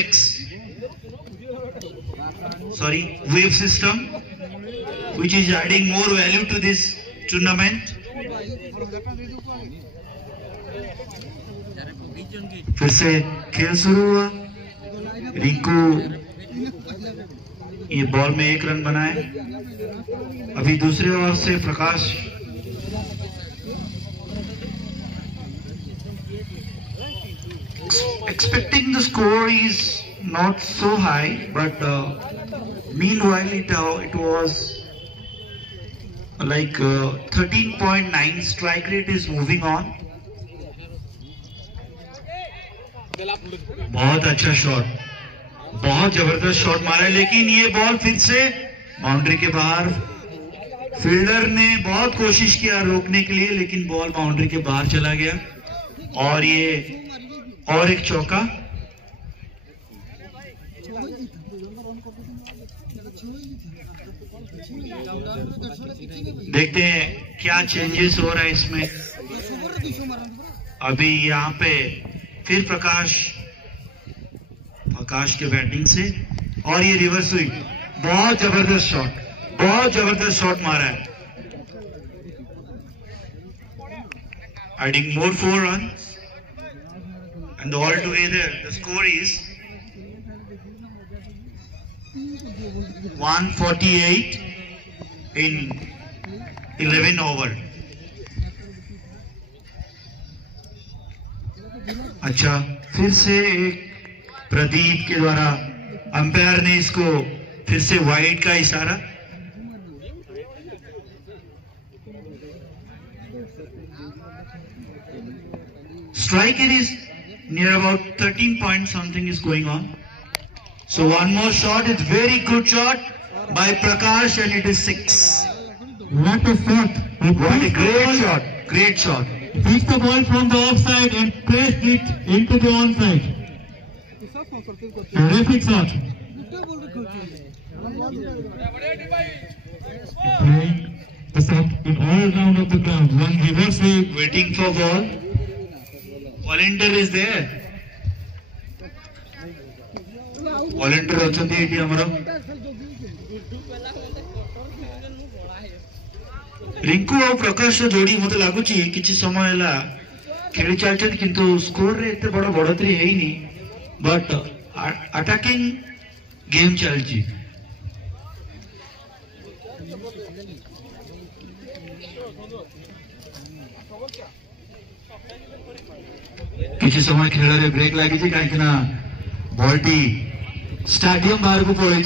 system, which is adding more value to this tournament. फिर से खेल शुरू हुआ। रिंकू ये बॉल में 1 रन बनाए। अभी दूसरे ओवर से प्रकाश expecting the score is not so high, but meanwhile it was like 13.9 strike rate is moving on. बहुत अच्छा शॉट, बहुत जबरदस्त शॉट मारा है, लेकिन ये बॉल फिर से बाउंड्री के बाहर। फील्डर ने बहुत कोशिश किया रोकने के लिए, लेकिन बॉल बाउंड्री के बाहर चला गया और ये और एक चौका। देखते हैं क्या चेंजेस हो रहा है इसमें। अभी यहाँ पे फिर प्रकाश के बैटिंग से और ये रिवर्स हुई। बहुत जबरदस्त शॉट मारा है। Adding more 4 runs and all together the score is 148 in 11 over. अच्छा, फिर से एक प्रदीप के द्वारा अंपायर ने इसको फिर से वाइड का इशारा। Strike it is near about 13 point something is going on. So one more shot, it's very good shot by Prakash and it is 6. What a shot! What a great shot. Picked the ball from the offside and pressed it into the onside. Terrific shot. Playing the shot in all round of the ground. One reverse sweep. Waiting for ball. Volunteer is there. Volunteer ଅଛନ୍ତି ଏଠି ଆମର। रिंकू और प्रकाश जोड़ी मत लगुच कि समय है खेली चलते, किंतु स्कोर रे एते बड़ बढ़ोतरी है, बट अटैकिंग गेम चलती। किसी समय खेल रे ब्रेक लगी कहीं बॉल टी स्टाडियम बाहर को पड़े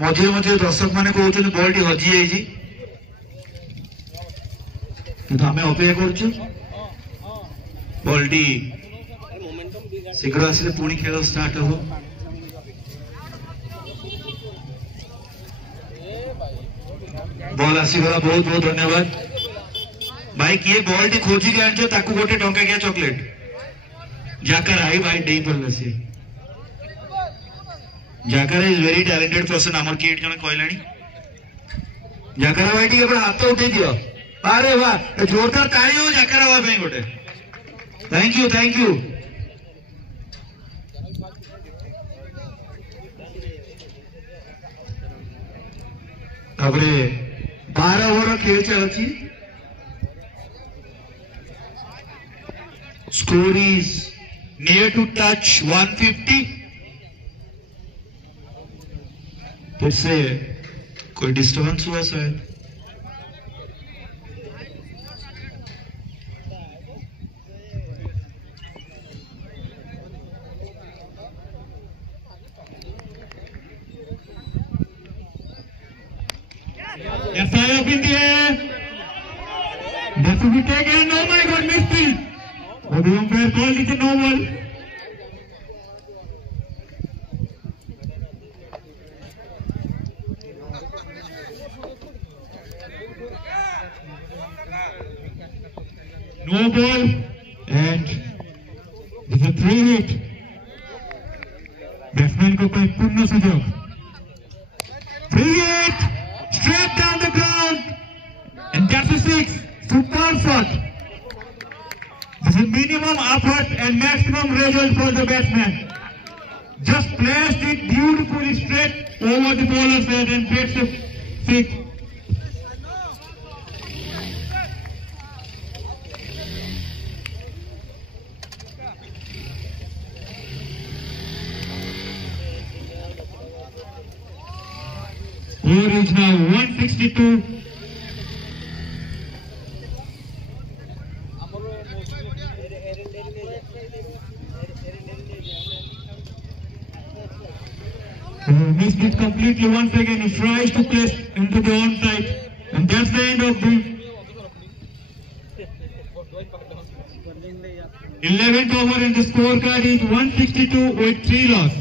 मझे मझे दर्शक मैंने कहते बॉल टी हजि जाइए आम अपेक्षा करुचु बॉल टी शीघ्र आसिले पुणी खेल स्टार्ट हो बॉल आसीगला बहुत बहुत धन्यवाद भाई किए बॉल टी खोजी के आनछ ताकू गोटे टंका क्या चॉकलेट जाकर आई भाई डेई पड़ला से जाकर इज वेरी टैलेंटेड पर्सन आमर किए जने कहलानी जाकर भाई टी अपन हाथ उठे दियो अरे वाह जोरदार ताली हो जाकर भाई पे गोटे थैंक यू तापरे 12 ओवर खेल चलती score is near to touch 150 फिर से कोई डिस्टर्बेंस हुआ शायद Yes, I have been there. That will be taken. Oh my God, missed it. Oh, the umpire called it a no ball. No ball, and this is a 3 hit. Batsman को कोई पूर्ण सुजोग. 3 hit. Straight down the ground, and that's a 6. Super shot. This is minimum effort and maximum result for the batsman. Just placed it beautifully straight over the bowler's head and gets a 6. Score is now 162. Missed it completely once again. He tries to place into the onside, and that's the end of the 11th over, and the scorecard is 162 with 3 loss.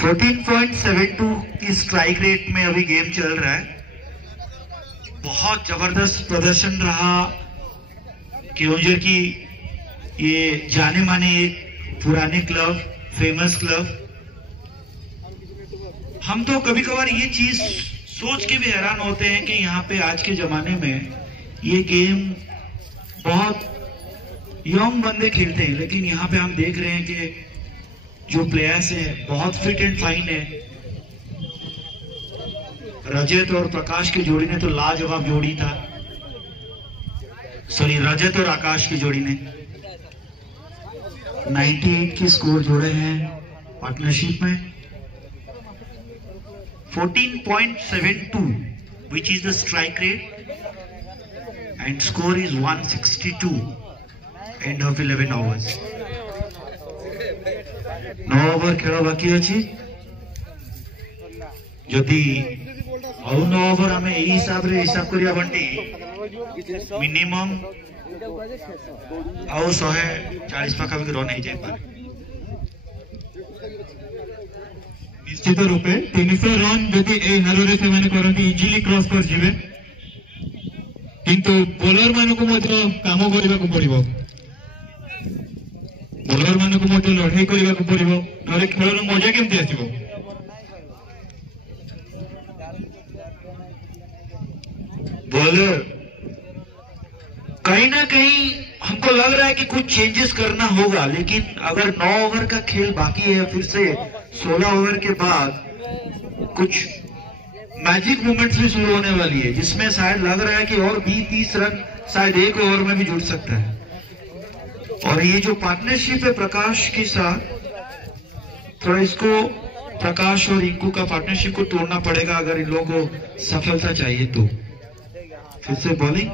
.72 की strike rate में अभी game चल रहा है। बहुत जबरदस्त प्रदर्शन रहा केओंझर की ये जाने माने एक पुराने क्लब, फेमस क्लब। हम तो कभी कभार ये चीज सोच के भी हैरान होते हैं कि यहाँ पे आज के जमाने में ये गेम बहुत यंग बंदे खेलते हैं, लेकिन यहाँ पे हम देख रहे हैं कि जो प्लेयर्स है बहुत फिट एंड फाइन है। रजत और प्रकाश की जोड़ी ने तो लाजवाब जोड़ी था, सॉरी रजत और आकाश की जोड़ी ने 98 की स्कोर जोड़े हैं पार्टनरशिप में। 14.72 which is the strike rate and score is 162 end of 11 overs। 9 over खेल बाकी अच्छी जदि आउ 9 ओवर आम यही हिसाब रे हिसाब करिया बंटी मिनिमम आउ 140 पाखापाखि रन हो जाए। निश्चित रूपे 300 रन जदि ए हारे से माने करंती इजिली क्रॉस कर जिवे, किंतु बॉलर मानको मध्य काम करबा को पड़िबो, बॉलर मानको मध्य लड़ाई करबा को पड़िबो, नरे खेलर मजा केमती आसीबो। बॉलर कहीं ना कहीं हमको लग रहा है कि कुछ चेंजेस करना होगा, लेकिन अगर 9 ओवर का खेल बाकी है, फिर से 16 ओवर के बाद कुछ मैजिक मूवमेंट्स भी शुरू होने वाली है, जिसमें शायद लग रहा है कि और 20-30 रन शायद एक ओवर में भी जुड़ सकता है। और ये जो पार्टनरशिप है प्रकाश के साथ, थोड़ा इसको प्रकाश और रिंकू का पार्टनरशिप को तोड़ना पड़ेगा अगर इन लोगों को सफलता चाहिए तो। फिर से बॉलिंग,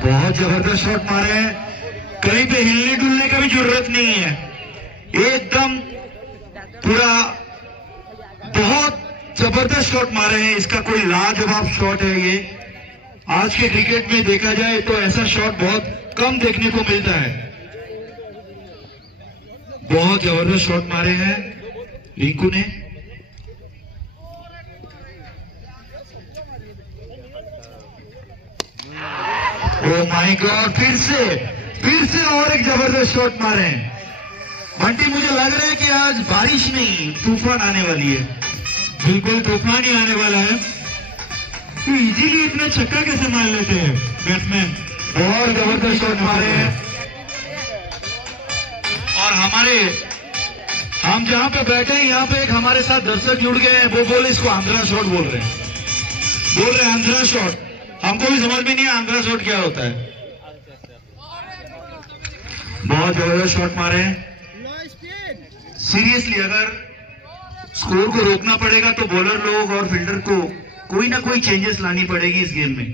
बहुत जबरदस्त शॉट मारे हैं, कहीं पे हिलने डुलने का भी जरूरत नहीं है, एकदम पूरा बहुत जबरदस्त शॉट मारे हैं। इसका कोई लाजवाब शॉट है ये। आज के क्रिकेट में देखा जाए तो ऐसा शॉट बहुत कम देखने को मिलता है। बहुत जबरदस्त शॉट मारे हैं रिंकू ने। ओ माय गॉड, फिर से और एक जबरदस्त शॉट मारे हैं। बंटी, मुझे लग रहा है कि आज बारिश नहीं तूफान आने वाली है। बिल्कुल तूफान ही आने वाला है। तो इजीली इतना छक्का कैसे मार लेते हैं बैट्समैन? बहुत जबरदस्त शॉट मारे हैं। और हम जहां पे बैठे हैं यहाँ पे एक हमारे साथ दर्शक जुड़ गए हैं, वो बोले इसको आंध्रा शॉट बोल रहे हैं आंध्रा शॉट। हमको भी समझ में नहीं है आंध्रा शॉट क्या होता है। बहुत जबरदस्त शॉट मारे हैं। सीरियसली अगर स्कोर को रोकना पड़ेगा तो बॉलर लोग और फील्डर को कोई ना कोई चेंजेस लानी पड़ेगी इस गेम में।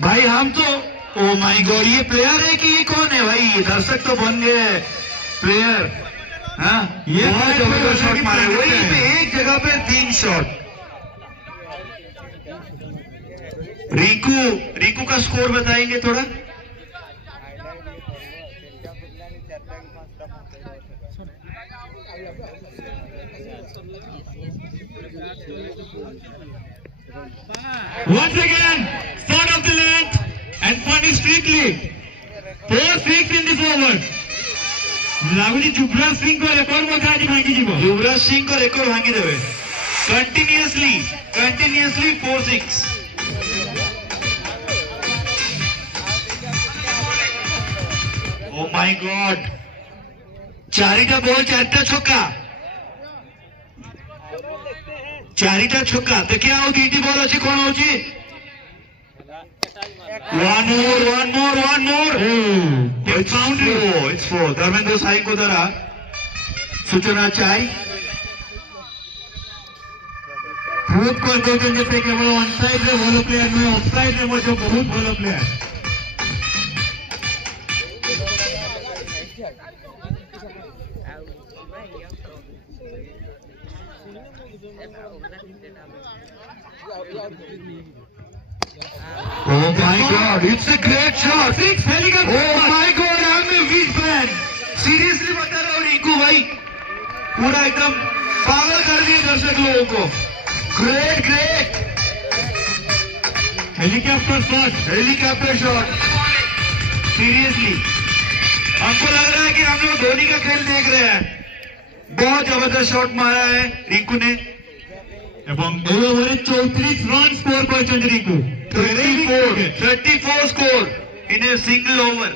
भाई हम तो, ओ माय गॉड, ये प्लेयर है कि ये कौन है भाई? ये दर्शक तो बन गए प्लेयर। हाँ, ये बहुत जबरदस्त शॉट मारे, वही पे एक जगह पे 3 शॉट। रिंकू का स्कोर बताएंगे थोड़ा? Once again, start of the length and funny strictly 4-6 in this over. ଲାଗୁଛି ଯୁବରାଜ ସିଂଙ୍କ ରେକର୍ଡ ମଧ୍ୟ ଆଜି ଭାଙ୍ଗିଯିବ। युवराज सिंह का रेकॉर्ड भांगी देवे कंटिन्यूअसली 4-6। ओ माय गॉड, 4टा बॉल 4टा छक्का, 4टा छक्का। देखिए ଆଉ 2ଟି ବଲ୍ ଅଛି, କଣ ହଉଛି? One more. It's four. Dharmendra Sai को द्वारा सूचना चाहिए। प्रूव कर देते जैसे केवल ऑन साइड में ଭଲ ପ୍ଲେୟାର ନୁହେଁ, ଅଫ୍ ସାଇଡ୍ ରେ ମଧ୍ୟ ବହୁତ ଭଲ player. Oh my God, it's a great shot. 6 helicopter. Oh my God, I'm a big fan. Seriously बता रहा हूँ रिंकू भाई, पूरा एकदम पागल कर दिए दर्शक लोगों को। Great helicopter shot. सीरियसली हमको लग रहा है कि हम लोग धोनी का खेल देख रहे हैं। बहुत जबरदस्त शॉट मारा है रिंकू ने। এবং এই ওভারে 34 রান স্কোর করেছেন Rinku. 34 score in a single over.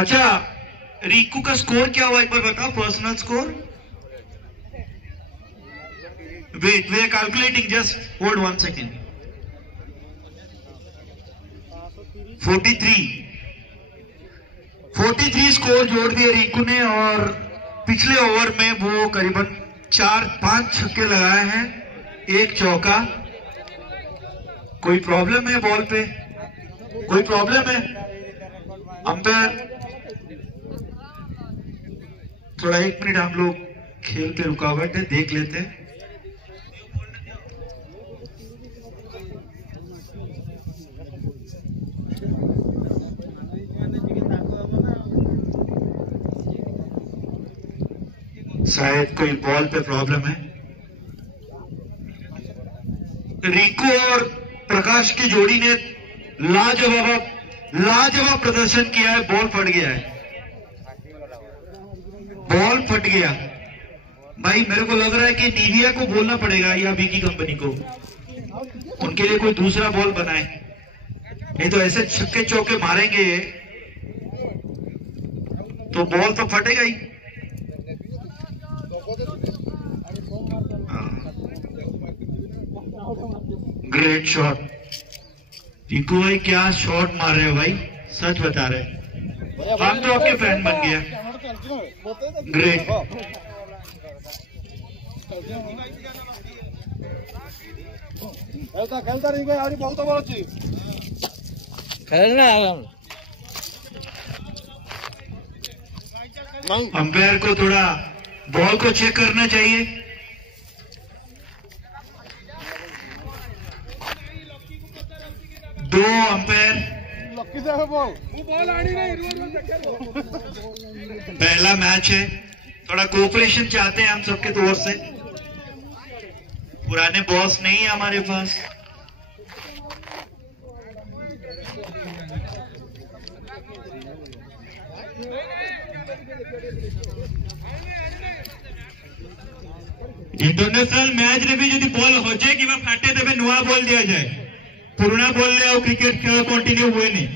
अच्छा, रिंकू का स्कोर क्या हुआ एक बार बताओ, personal score? Wait, we are calculating, just hold 1 second. 43 score जोड़ दिए रिंकू ने, और पिछले ओवर में वो करीबन 4-5 छक्के लगाए हैं, 1 चौका। कोई प्रॉब्लम है बॉल पे? कोई प्रॉब्लम है? अंपायर थोड़ा 1 मिनट, हम लोग खेल पे रुकावट है, देख लेते हैं। शायद कोई बॉल पे प्रॉब्लम है। रिंकू और प्रकाश की जोड़ी ने लाजवाब प्रदर्शन किया है। बॉल फट गया भाई। मेरे को लग रहा है कि निविया को बोलना पड़ेगा या बीकी कंपनी को। उनके लिए कोई दूसरा बॉल बनाए, नहीं तो ऐसे छक्के चौके मारेंगे तो बॉल तो फटेगा ही। ग्रेट शॉट टिंकू भाई, क्या शॉट मार रहे हो भाई, सच बता रहे, हम तो आपके फैन बन गया। ग्रेट। खेलता नहीं यार, बहुत बड़ा चीज खेलना है। अंपायर को थोड़ा बॉल को चेक करना चाहिए। दो अंपायर, पहला मैच है, थोड़ा कोऑपरेशन चाहते हैं हम सबके तौर से, पुराने बॉस नहीं है हमारे पास। इंटरनेशनल मैच रे भी जदि बॉल हो जाए कि फाटे तेज नुआ बॉल दिया जाए, पुराना बॉल ले क्रिकेट खेल कंटिन्यू हुए नहीं।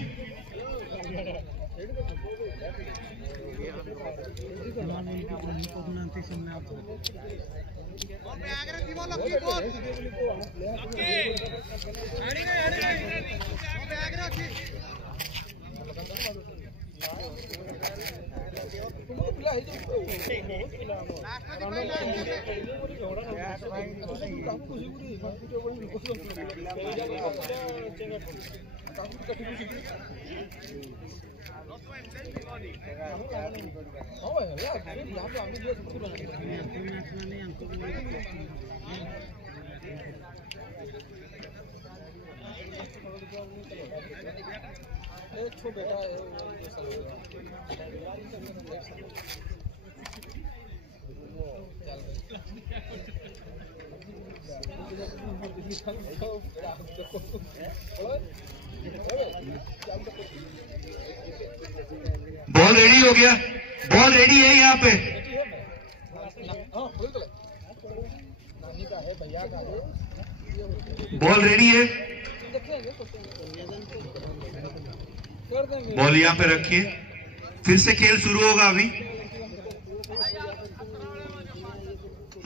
बॉल रेडी हो गया, बॉल रेडी है यहाँ पे, बॉल रेडी है, बॉल यहाँ पे रखिए, फिर से खेल शुरू होगा। अभी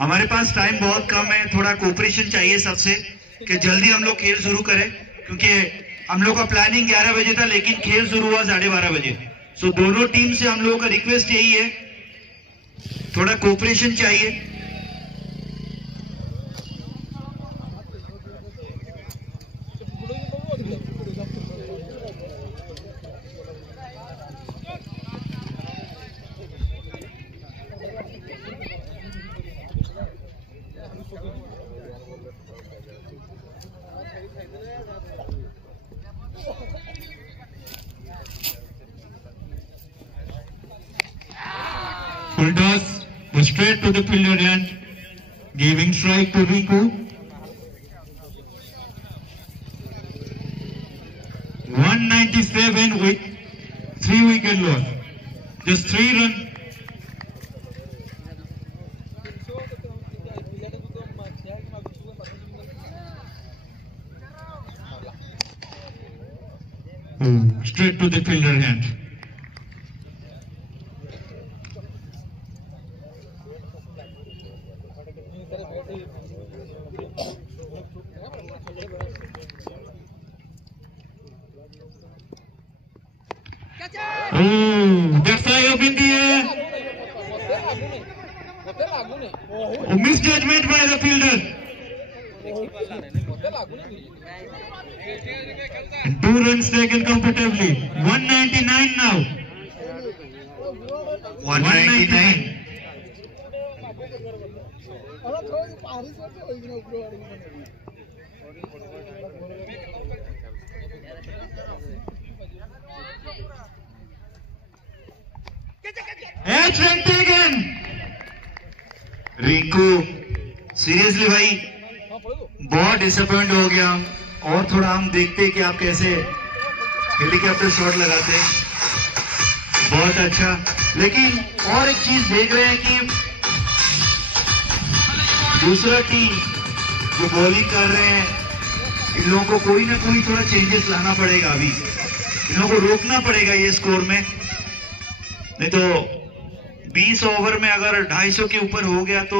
हमारे पास टाइम बहुत कम है, थोड़ा कोऑपरेशन चाहिए सबसे कि जल्दी हम लोग खेल शुरू करें, क्योंकि हम लोग का प्लानिंग 11 बजे था लेकिन खेल शुरू हुआ 12:30 बजे। सो दोनों टीम से हम लोगों का रिक्वेस्ट यही है, थोड़ा कोऑपरेशन चाहिए। Full toss was straight to the fielder end, giving strike to Rinku. 197 with 3 wicket loss. Just 3 runs. Straight to the fielder hand. That's high up in the air. Misjudgment by the fielder. 2 runs taken comfortably. 199 now. 199. Edge run taken. Rinku seriously भाई बहुत disappoint हो गया, और थोड़ा हम देखते हैं कि आप कैसे हेलीकॉप्टर शॉट लगाते हैं, बहुत अच्छा। लेकिन और एक चीज देख रहे हैं कि दूसरा टीम जो बॉलिंग कर रहे हैं इन लोगों को कोई ना कोई थोड़ा चेंजेस लाना पड़ेगा। अभी इन लोगों को रोकना पड़ेगा ये स्कोर में, नहीं तो 20 ओवर में अगर 250 के ऊपर हो गया तो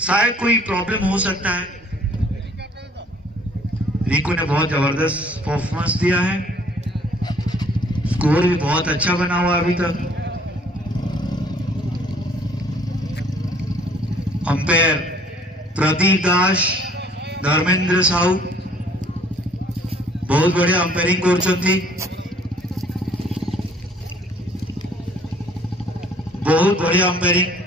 शायद कोई प्रॉब्लम हो सकता है। रिको ने बहुत जबरदस्त परफॉर्मेंस दिया है, स्कोर भी बहुत अच्छा बना हुआ अभी तक। अंपायर प्रदीप दास, धर्मेंद्र साहू बहुत बढ़िया अंपायरिंग करछंती, बहुत बढ़िया अंपायरिंग।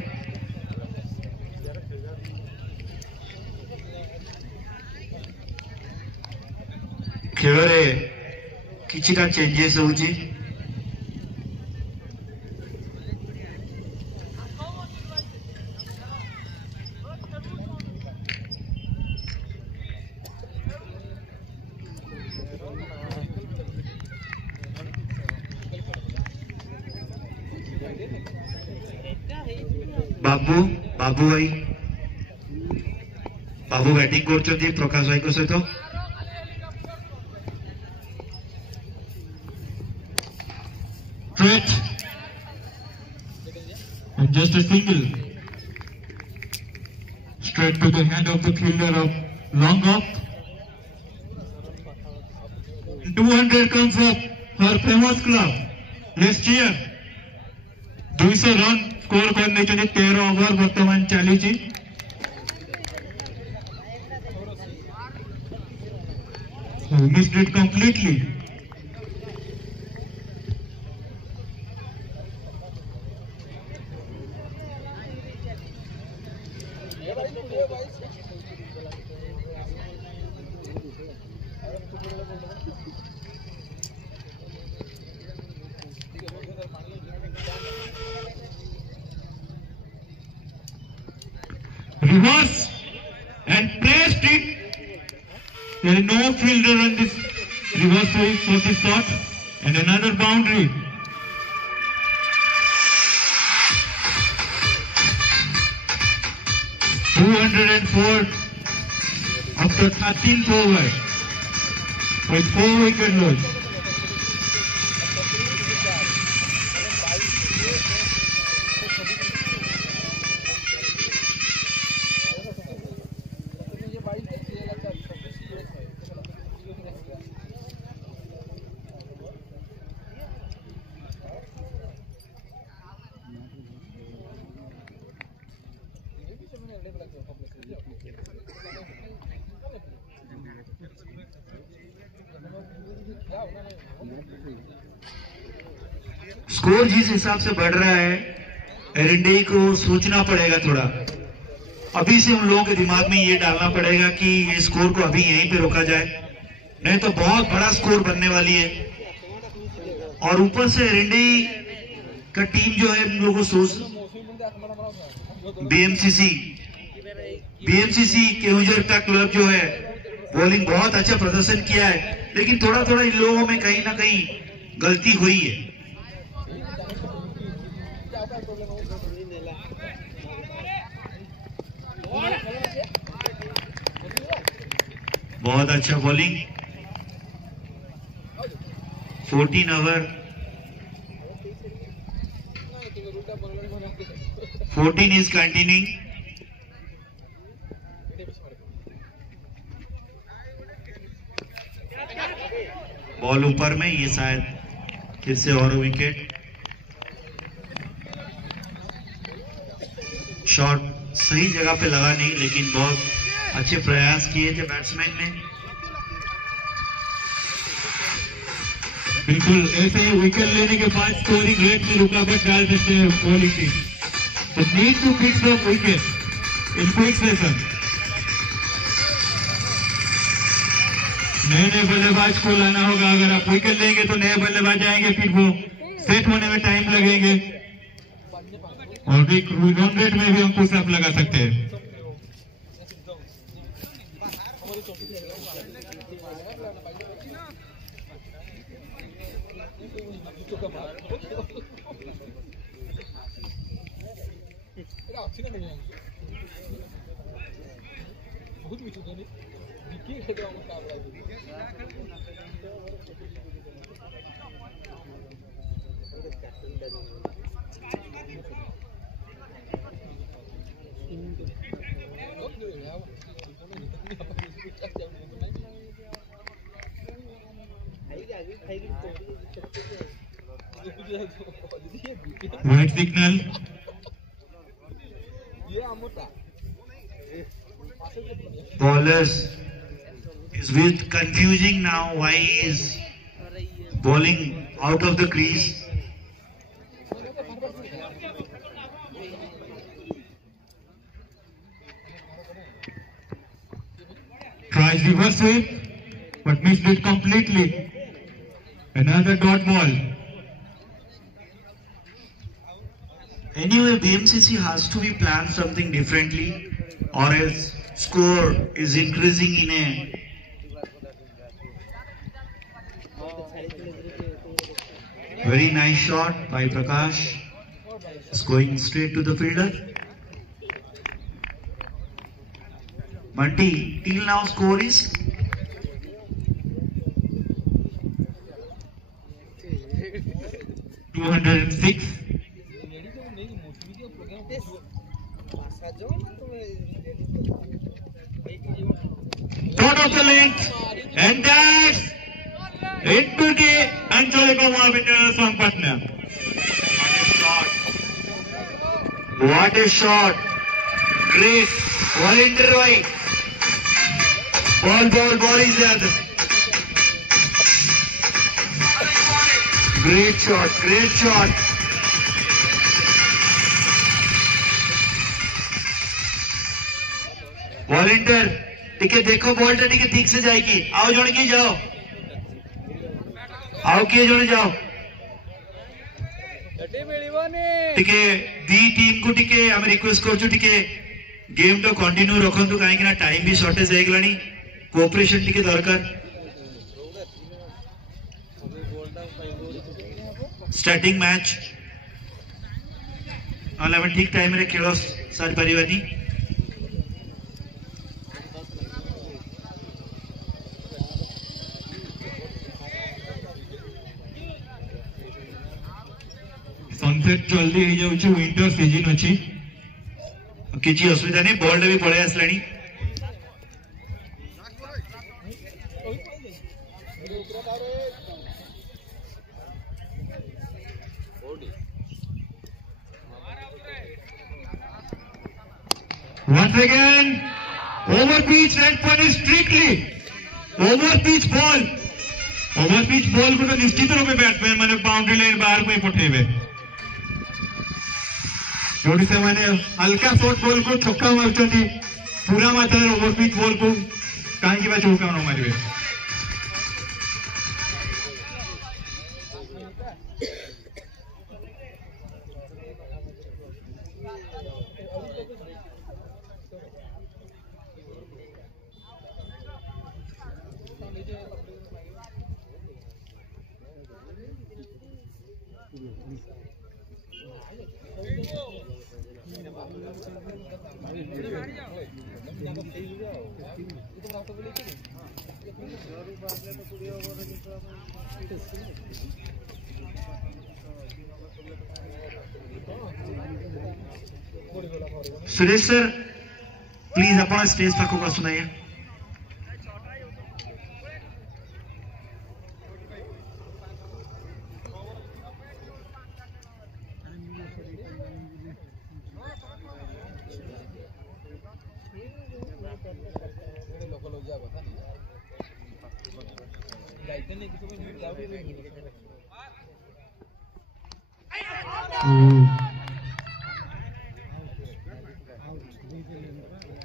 खेଳରେ किछिटा चेंजेस होउची। बाबू भाई बैटिंग करछंती प्रकाश भाई को सहित। Straight and just a single straight to the hand of the fielder of long off. 200 comes up her famous club. Let's cheer. 200 run score करने 13 ओवर वर्तमान चली। Missed it completely. Reverse and pressed it. There is no fielder on this reverse for this shot and another boundary. .204 after 13th over with 4 wicket loss. Score जिस हिसाब से बढ़ रहा है, एरंडे को सोचना पड़ेगा थोड़ा। अभी से उन लोगों के दिमाग में ये डालना पड़ेगा कि ये स्कोर को अभी यहीं पे रोका जाए, नहीं तो बहुत बड़ा स्कोर बनने वाली है। और ऊपर से एरंडे का टीम जो है, हम लोगों को सोच बीएमसीसी केहुंझर का क्लब जो है, बॉलिंग बहुत अच्छा प्रदर्शन किया है, लेकिन थोड़ा थोड़ा इन लोगों में कहीं ना कहीं गलती हुई है। बहुत अच्छा bowling. 14 over 14 is continuing. Ball ऊपर में, ये शायद फिर से और विकेट। शॉट सही जगह पे लगा नहीं, लेकिन बहुत अच्छे प्रयास किए थे बैट्समैन ने। बिल्कुल ऐसे ही विकेट लेने के बाद स्कोरिंग रेट में रुकावट डाल सकते हैं बॉलिंग टीम। तो need to fix the wicket in quick session. नए बल्लेबाज को लाना होगा। अगर आप विकेट लेंगे तो नए बल्लेबाज आएंगे, फिर वो सेट होने में टाइम लगेंगे। और भी रन रेट में भी हम पुशअप लगा सकते हैं। बहुत White signal. Bowlers is bit confusing now why he is bowling out of the crease. Tries reverse sweep, but missed it completely. Another dot ball. Anyway, BMCC has to be planned something differently, or else score is increasing in a very nice shot by Prakash. It's going straight to the fielder. Bunty, till now score is 206. Third of the length, and that's into the Anjalico Mohabit song partner. what a shot! Great, Valinder Roy. Ball is there. Great shot. Volunteer टिके देखो ball टा टिके ठीक से जाएगी आओ जण की जाओ आओ किए जण जाओ टिके दी टीम को टिके हम रिक्वेस्ट करछु टिके गेम तो कंटिन्यू रखंतु काहे कि ना टाइम भी शॉर्टेज हे गलानी कोऑपरेशन टिके दरकार स्टार्टिंग मैच आले हम ठीक टाइम रे खेलो सारी परिवानी सनसेट जल्दी हो जाउची विंटर सीजन अछि किछि असुविधा नहीं बॉल भी पळे आसलानी once again over pitch red punish strictly over pitch ball को तो निश्चित रूप में बैट्समैन माने बाउंड्री लाइन बाहर को ही पठेबे जोड़ी से मैंने हल्का शॉर्ट बॉल को छक्का मारछंती पूरा मात्रा ओवर पिच बॉल को काहे कि बा चौका न मारिबे सुरेश सर प्लीज अपना स्टेज पाखो को सुनाइए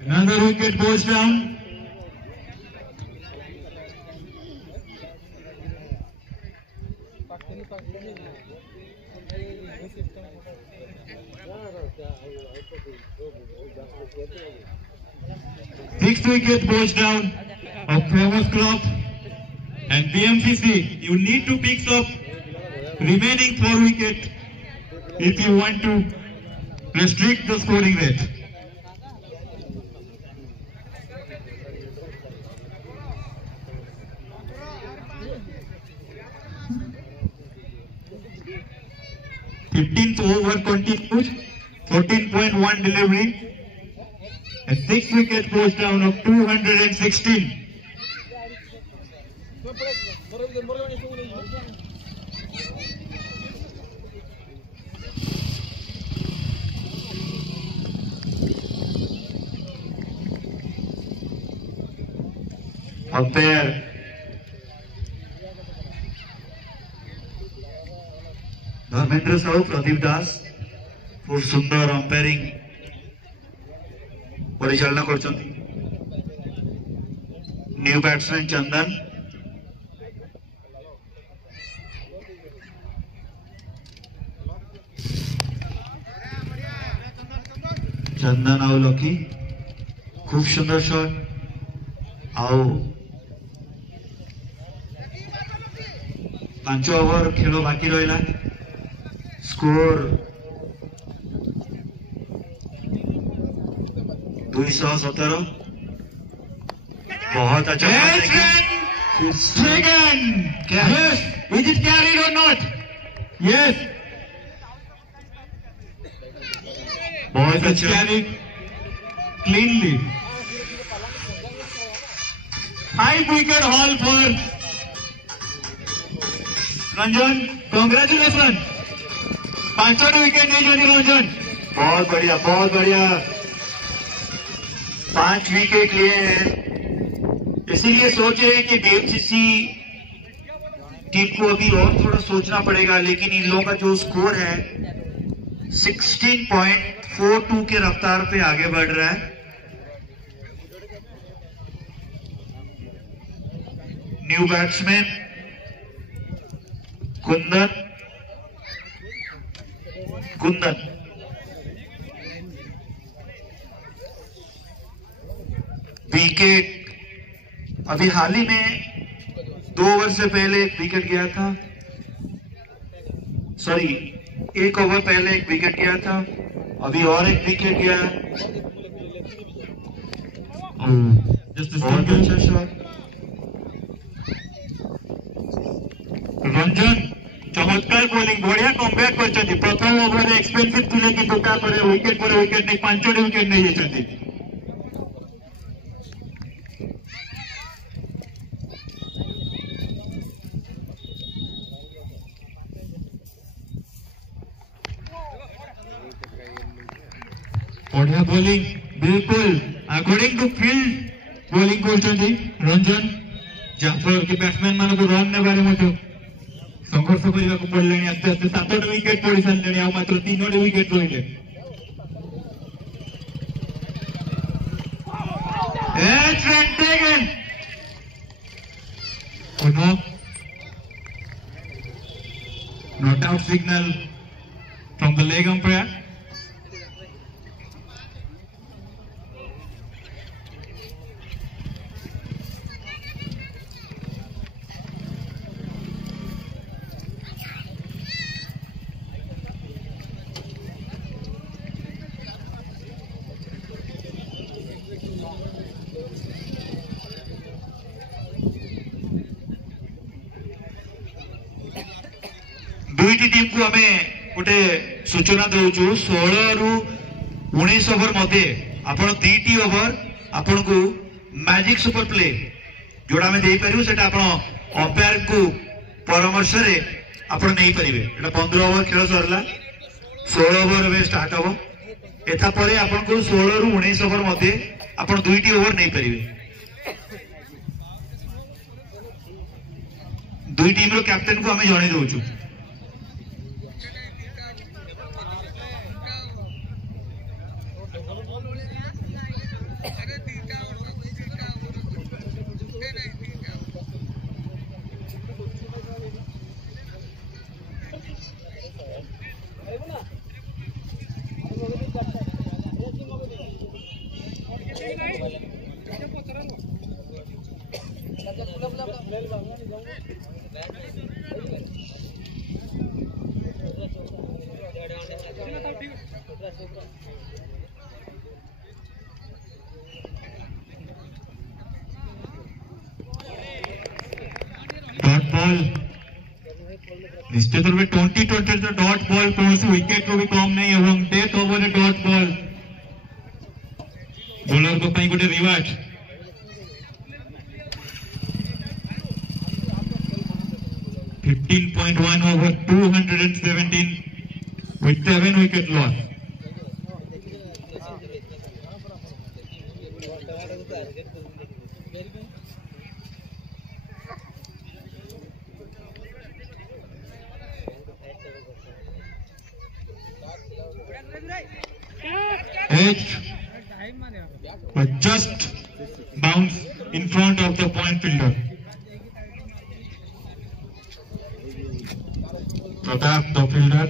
Another wicket goes down. Sixth wicket goes down of famous club and BMCC. You need to pick up remaining 4 wickets if you want to restrict the scoring rate. 15th over continues, 14.1 delivery, a 6-wicket post down of 216. Umpire Dharmendra Sahu Pradeep Das खूब सुंदर umpiring परिचालना कर new batsman चंदन चंदन आउ lucky खूब सुंदर shot आउ 5 over खेल बाकी रहा स्कोर 217 बहुत अच्छा Is it carried or not? Yes. बहुत अच्छा Carried cleanly. 5-wicket haul for Ranjan. Congratulations. 5 wicket नहीं जोड़ी रंजन. बहुत बढ़िया 5 विकेट लिए हैं इसीलिए सोचे कि डीएमसीसी टीम को अभी और थोड़ा सोचना पड़ेगा लेकिन इन लोगों का जो स्कोर है 16.42 के रफ्तार पे आगे बढ़ रहा है। न्यू बैट्समैन कुंदन विकेट अभी हाल ही में 2 ओवर से पहले एक विकेट गया था, सॉरी 1 ओवर पहले एक विकेट गया था, अभी और एक विकेट गया। बहुत अच्छा शॉट रंजन चमत्कार बोलिंग बढ़िया कमबैक करछथि। प्रथम ओवर एक्सपेंसिव थिले कि टोका पर विकेट नहीं 5 विकेट नहीं जेछथि। बढ़िया बोलिंग बिल्कुल अकॉर्डिंग टू फील्ड बोलिंग करछथि रंजन। जाफर के बैट्समैन मान को रन ने बारे मतो संघर्ष करने को पड़े आस्ते आस्ते 7 विकेट पड़ सारे आ मात्र 3 विकेट रही not out signal from the leg umpire. दुईटी टीम को आम गोटे सूचना दौचु 16 रु 19 ओवर मध्य आपण 2टी ओवर आपण को मैजिक सुपर प्ले जोड़ा आम देपारू से अंपायर को परामर्श रे आपण नहीं पारिबे। एटा 15 ओवर खेल सरला 16 ओवर में स्टार्ट हो एथा परे आपण को 16 रु 19 ओवर मध्य आपण 2टी ओवर नहीं पारिबे। दुई टीम रो कैप्टन को आम जणे दौचु। डॉट बॉल निश्चित रूप में 2020 डॉट बॉल कौन विकेट रो भी कम नहीं एवं death over dot ball bowler को पई गोटे reward 15.1 over 217 with 7 wicket loss. Edge was just bounce in front of the point fielder. Pratap, the fielder.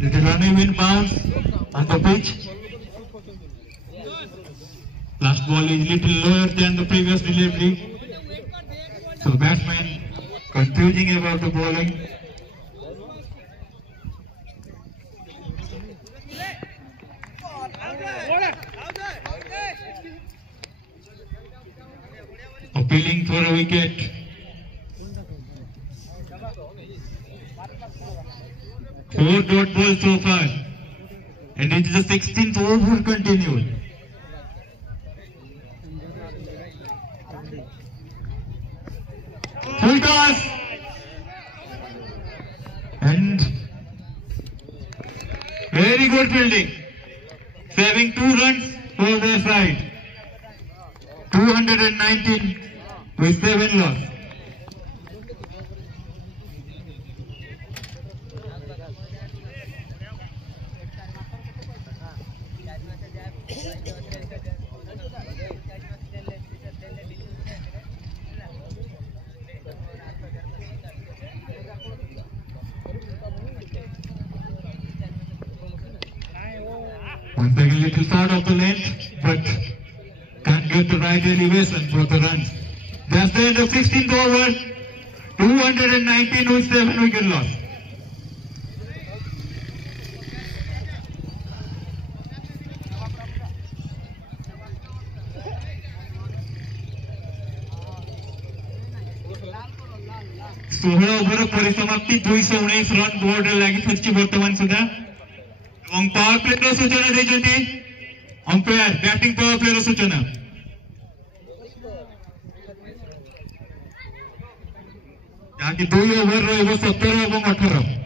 Did the running wind bounce on the pitch? Last ball is little lower than the previous delivery. So batsman confusing about the bowling. Appealing for a wicket. Four dot balls so far, and it is the 16th over continued. Full toss, and very good fielding, saving 2 runs for their side. 219 with 7 loss. Once again, little short of the length, but can't get the right elevation for the runs. That's the end of 16th over. 219 with 7 wicket loss. षोहल over परिसमाप्ति 219 run board लगी बर्तमान सुधा power play सूचना देते umpire batting power play सूचना जहाँकि 2 over रही 17 और 18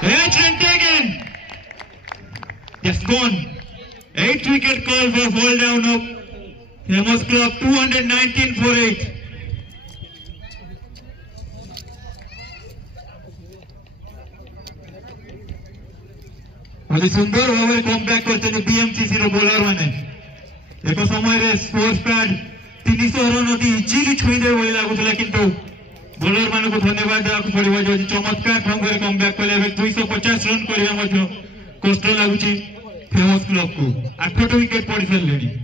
Edge and taken. Just gone. 8 wicket call for fall down of Famous Club 219 for 8. अभी सुंदर भाव कम बैक करते बीएमसीसी रो बोलर माने एक समय रे स्पोर्ट्स पैड 300 रन अति इजीली छुई दे बोली लागुतला किंतु बोलर मान को धन्यवाद देवा पड़ो जो चमत्कार ढंग से कम बैक कले 250 रन करबा कष्ट लगुची फेमस क्लब को 8 विकेट पड़ी सारे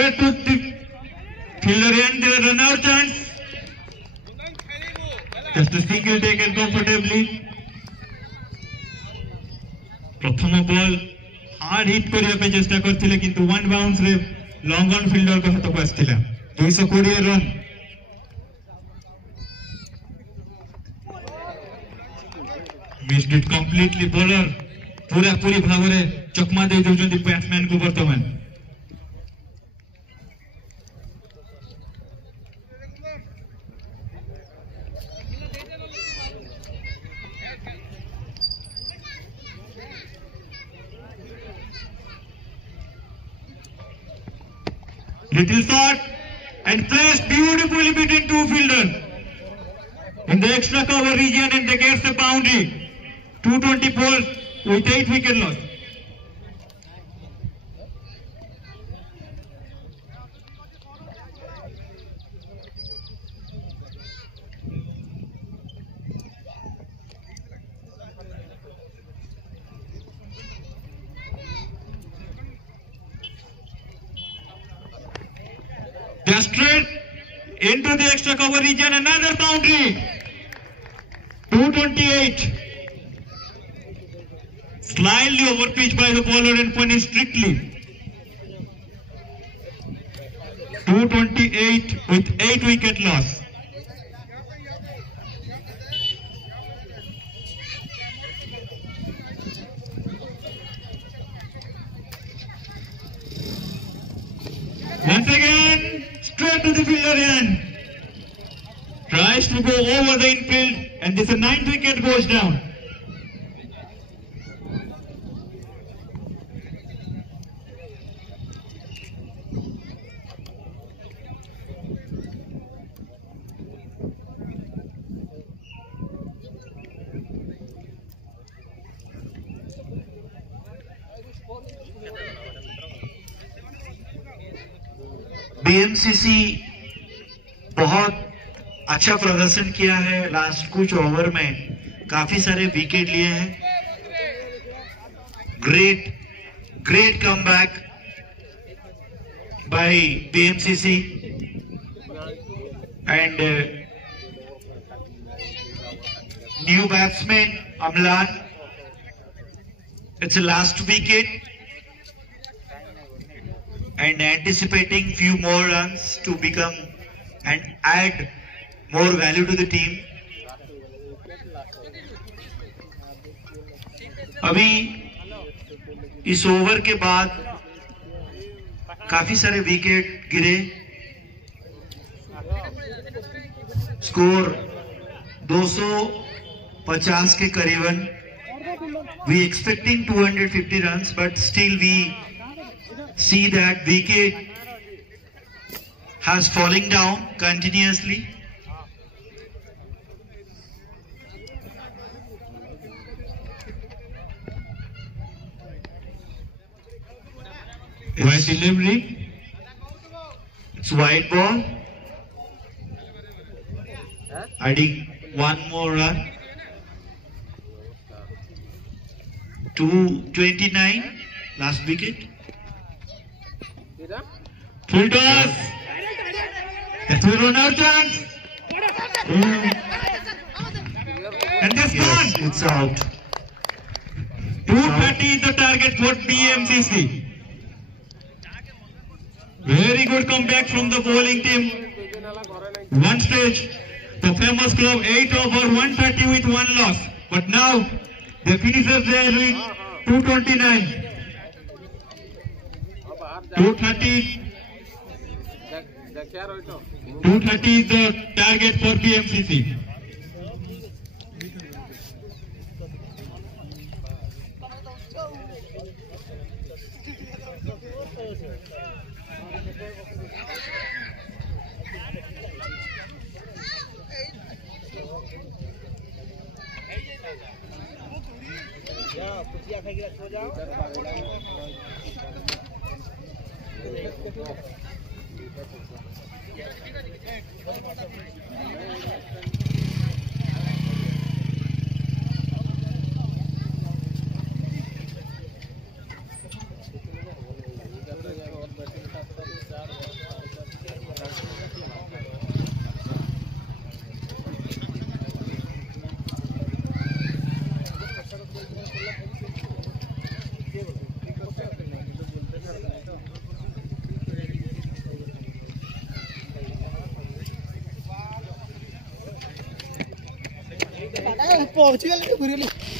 straight to the fielder end. There run out chance. Just a single taken comfortably. प्रथम बॉल हार्ड हिट करने पे चेष्टा करथिले किंतु वन बाउंस रे लॉन्ग ऑन फील्डर को हाथ को आस्थिला 220 run missed it completely bowler पूरा पूरी भाव रे चकमा दे दोजंती बैट्समैन को वर्तमान little shot and placed beautifully between two fielders in the extra cover region and they gets the boundary. 220 balls with 8 wicket loss. Just straight into the extra cover region, another boundary. 228. Slightly overpitched by the bowler and punished strictly. 228 with 8 wicket loss. Once again, straight to the fielder end. Tries to go over the infield and this 9th wicket goes down. BMCC बहुत अच्छा प्रदर्शन किया है last कुछ over में काफी सारे wicket लिए हैं great comeback by BMCC and new batsman Amlan it's a last wicket and anticipating few more runs to become and add more value to the team. अभी इस ओवर के बाद काफी सारे विकेट गिरे स्कोर 250 के करीबन we expecting 250 runs but still we see that wicket has falling down continuously. Wide delivery. It's wide ball. Adding one more run. 229 last wicket. Full toss. That's a run out chance. And this Yes, gone. it's out. 230 is the target for BMCC. Very good comeback from the bowling team. One stage, the famous club 8 over 130 with 1 loss. But now, the finishers there with 229. 230 is the target for BMCC. पहुंची गए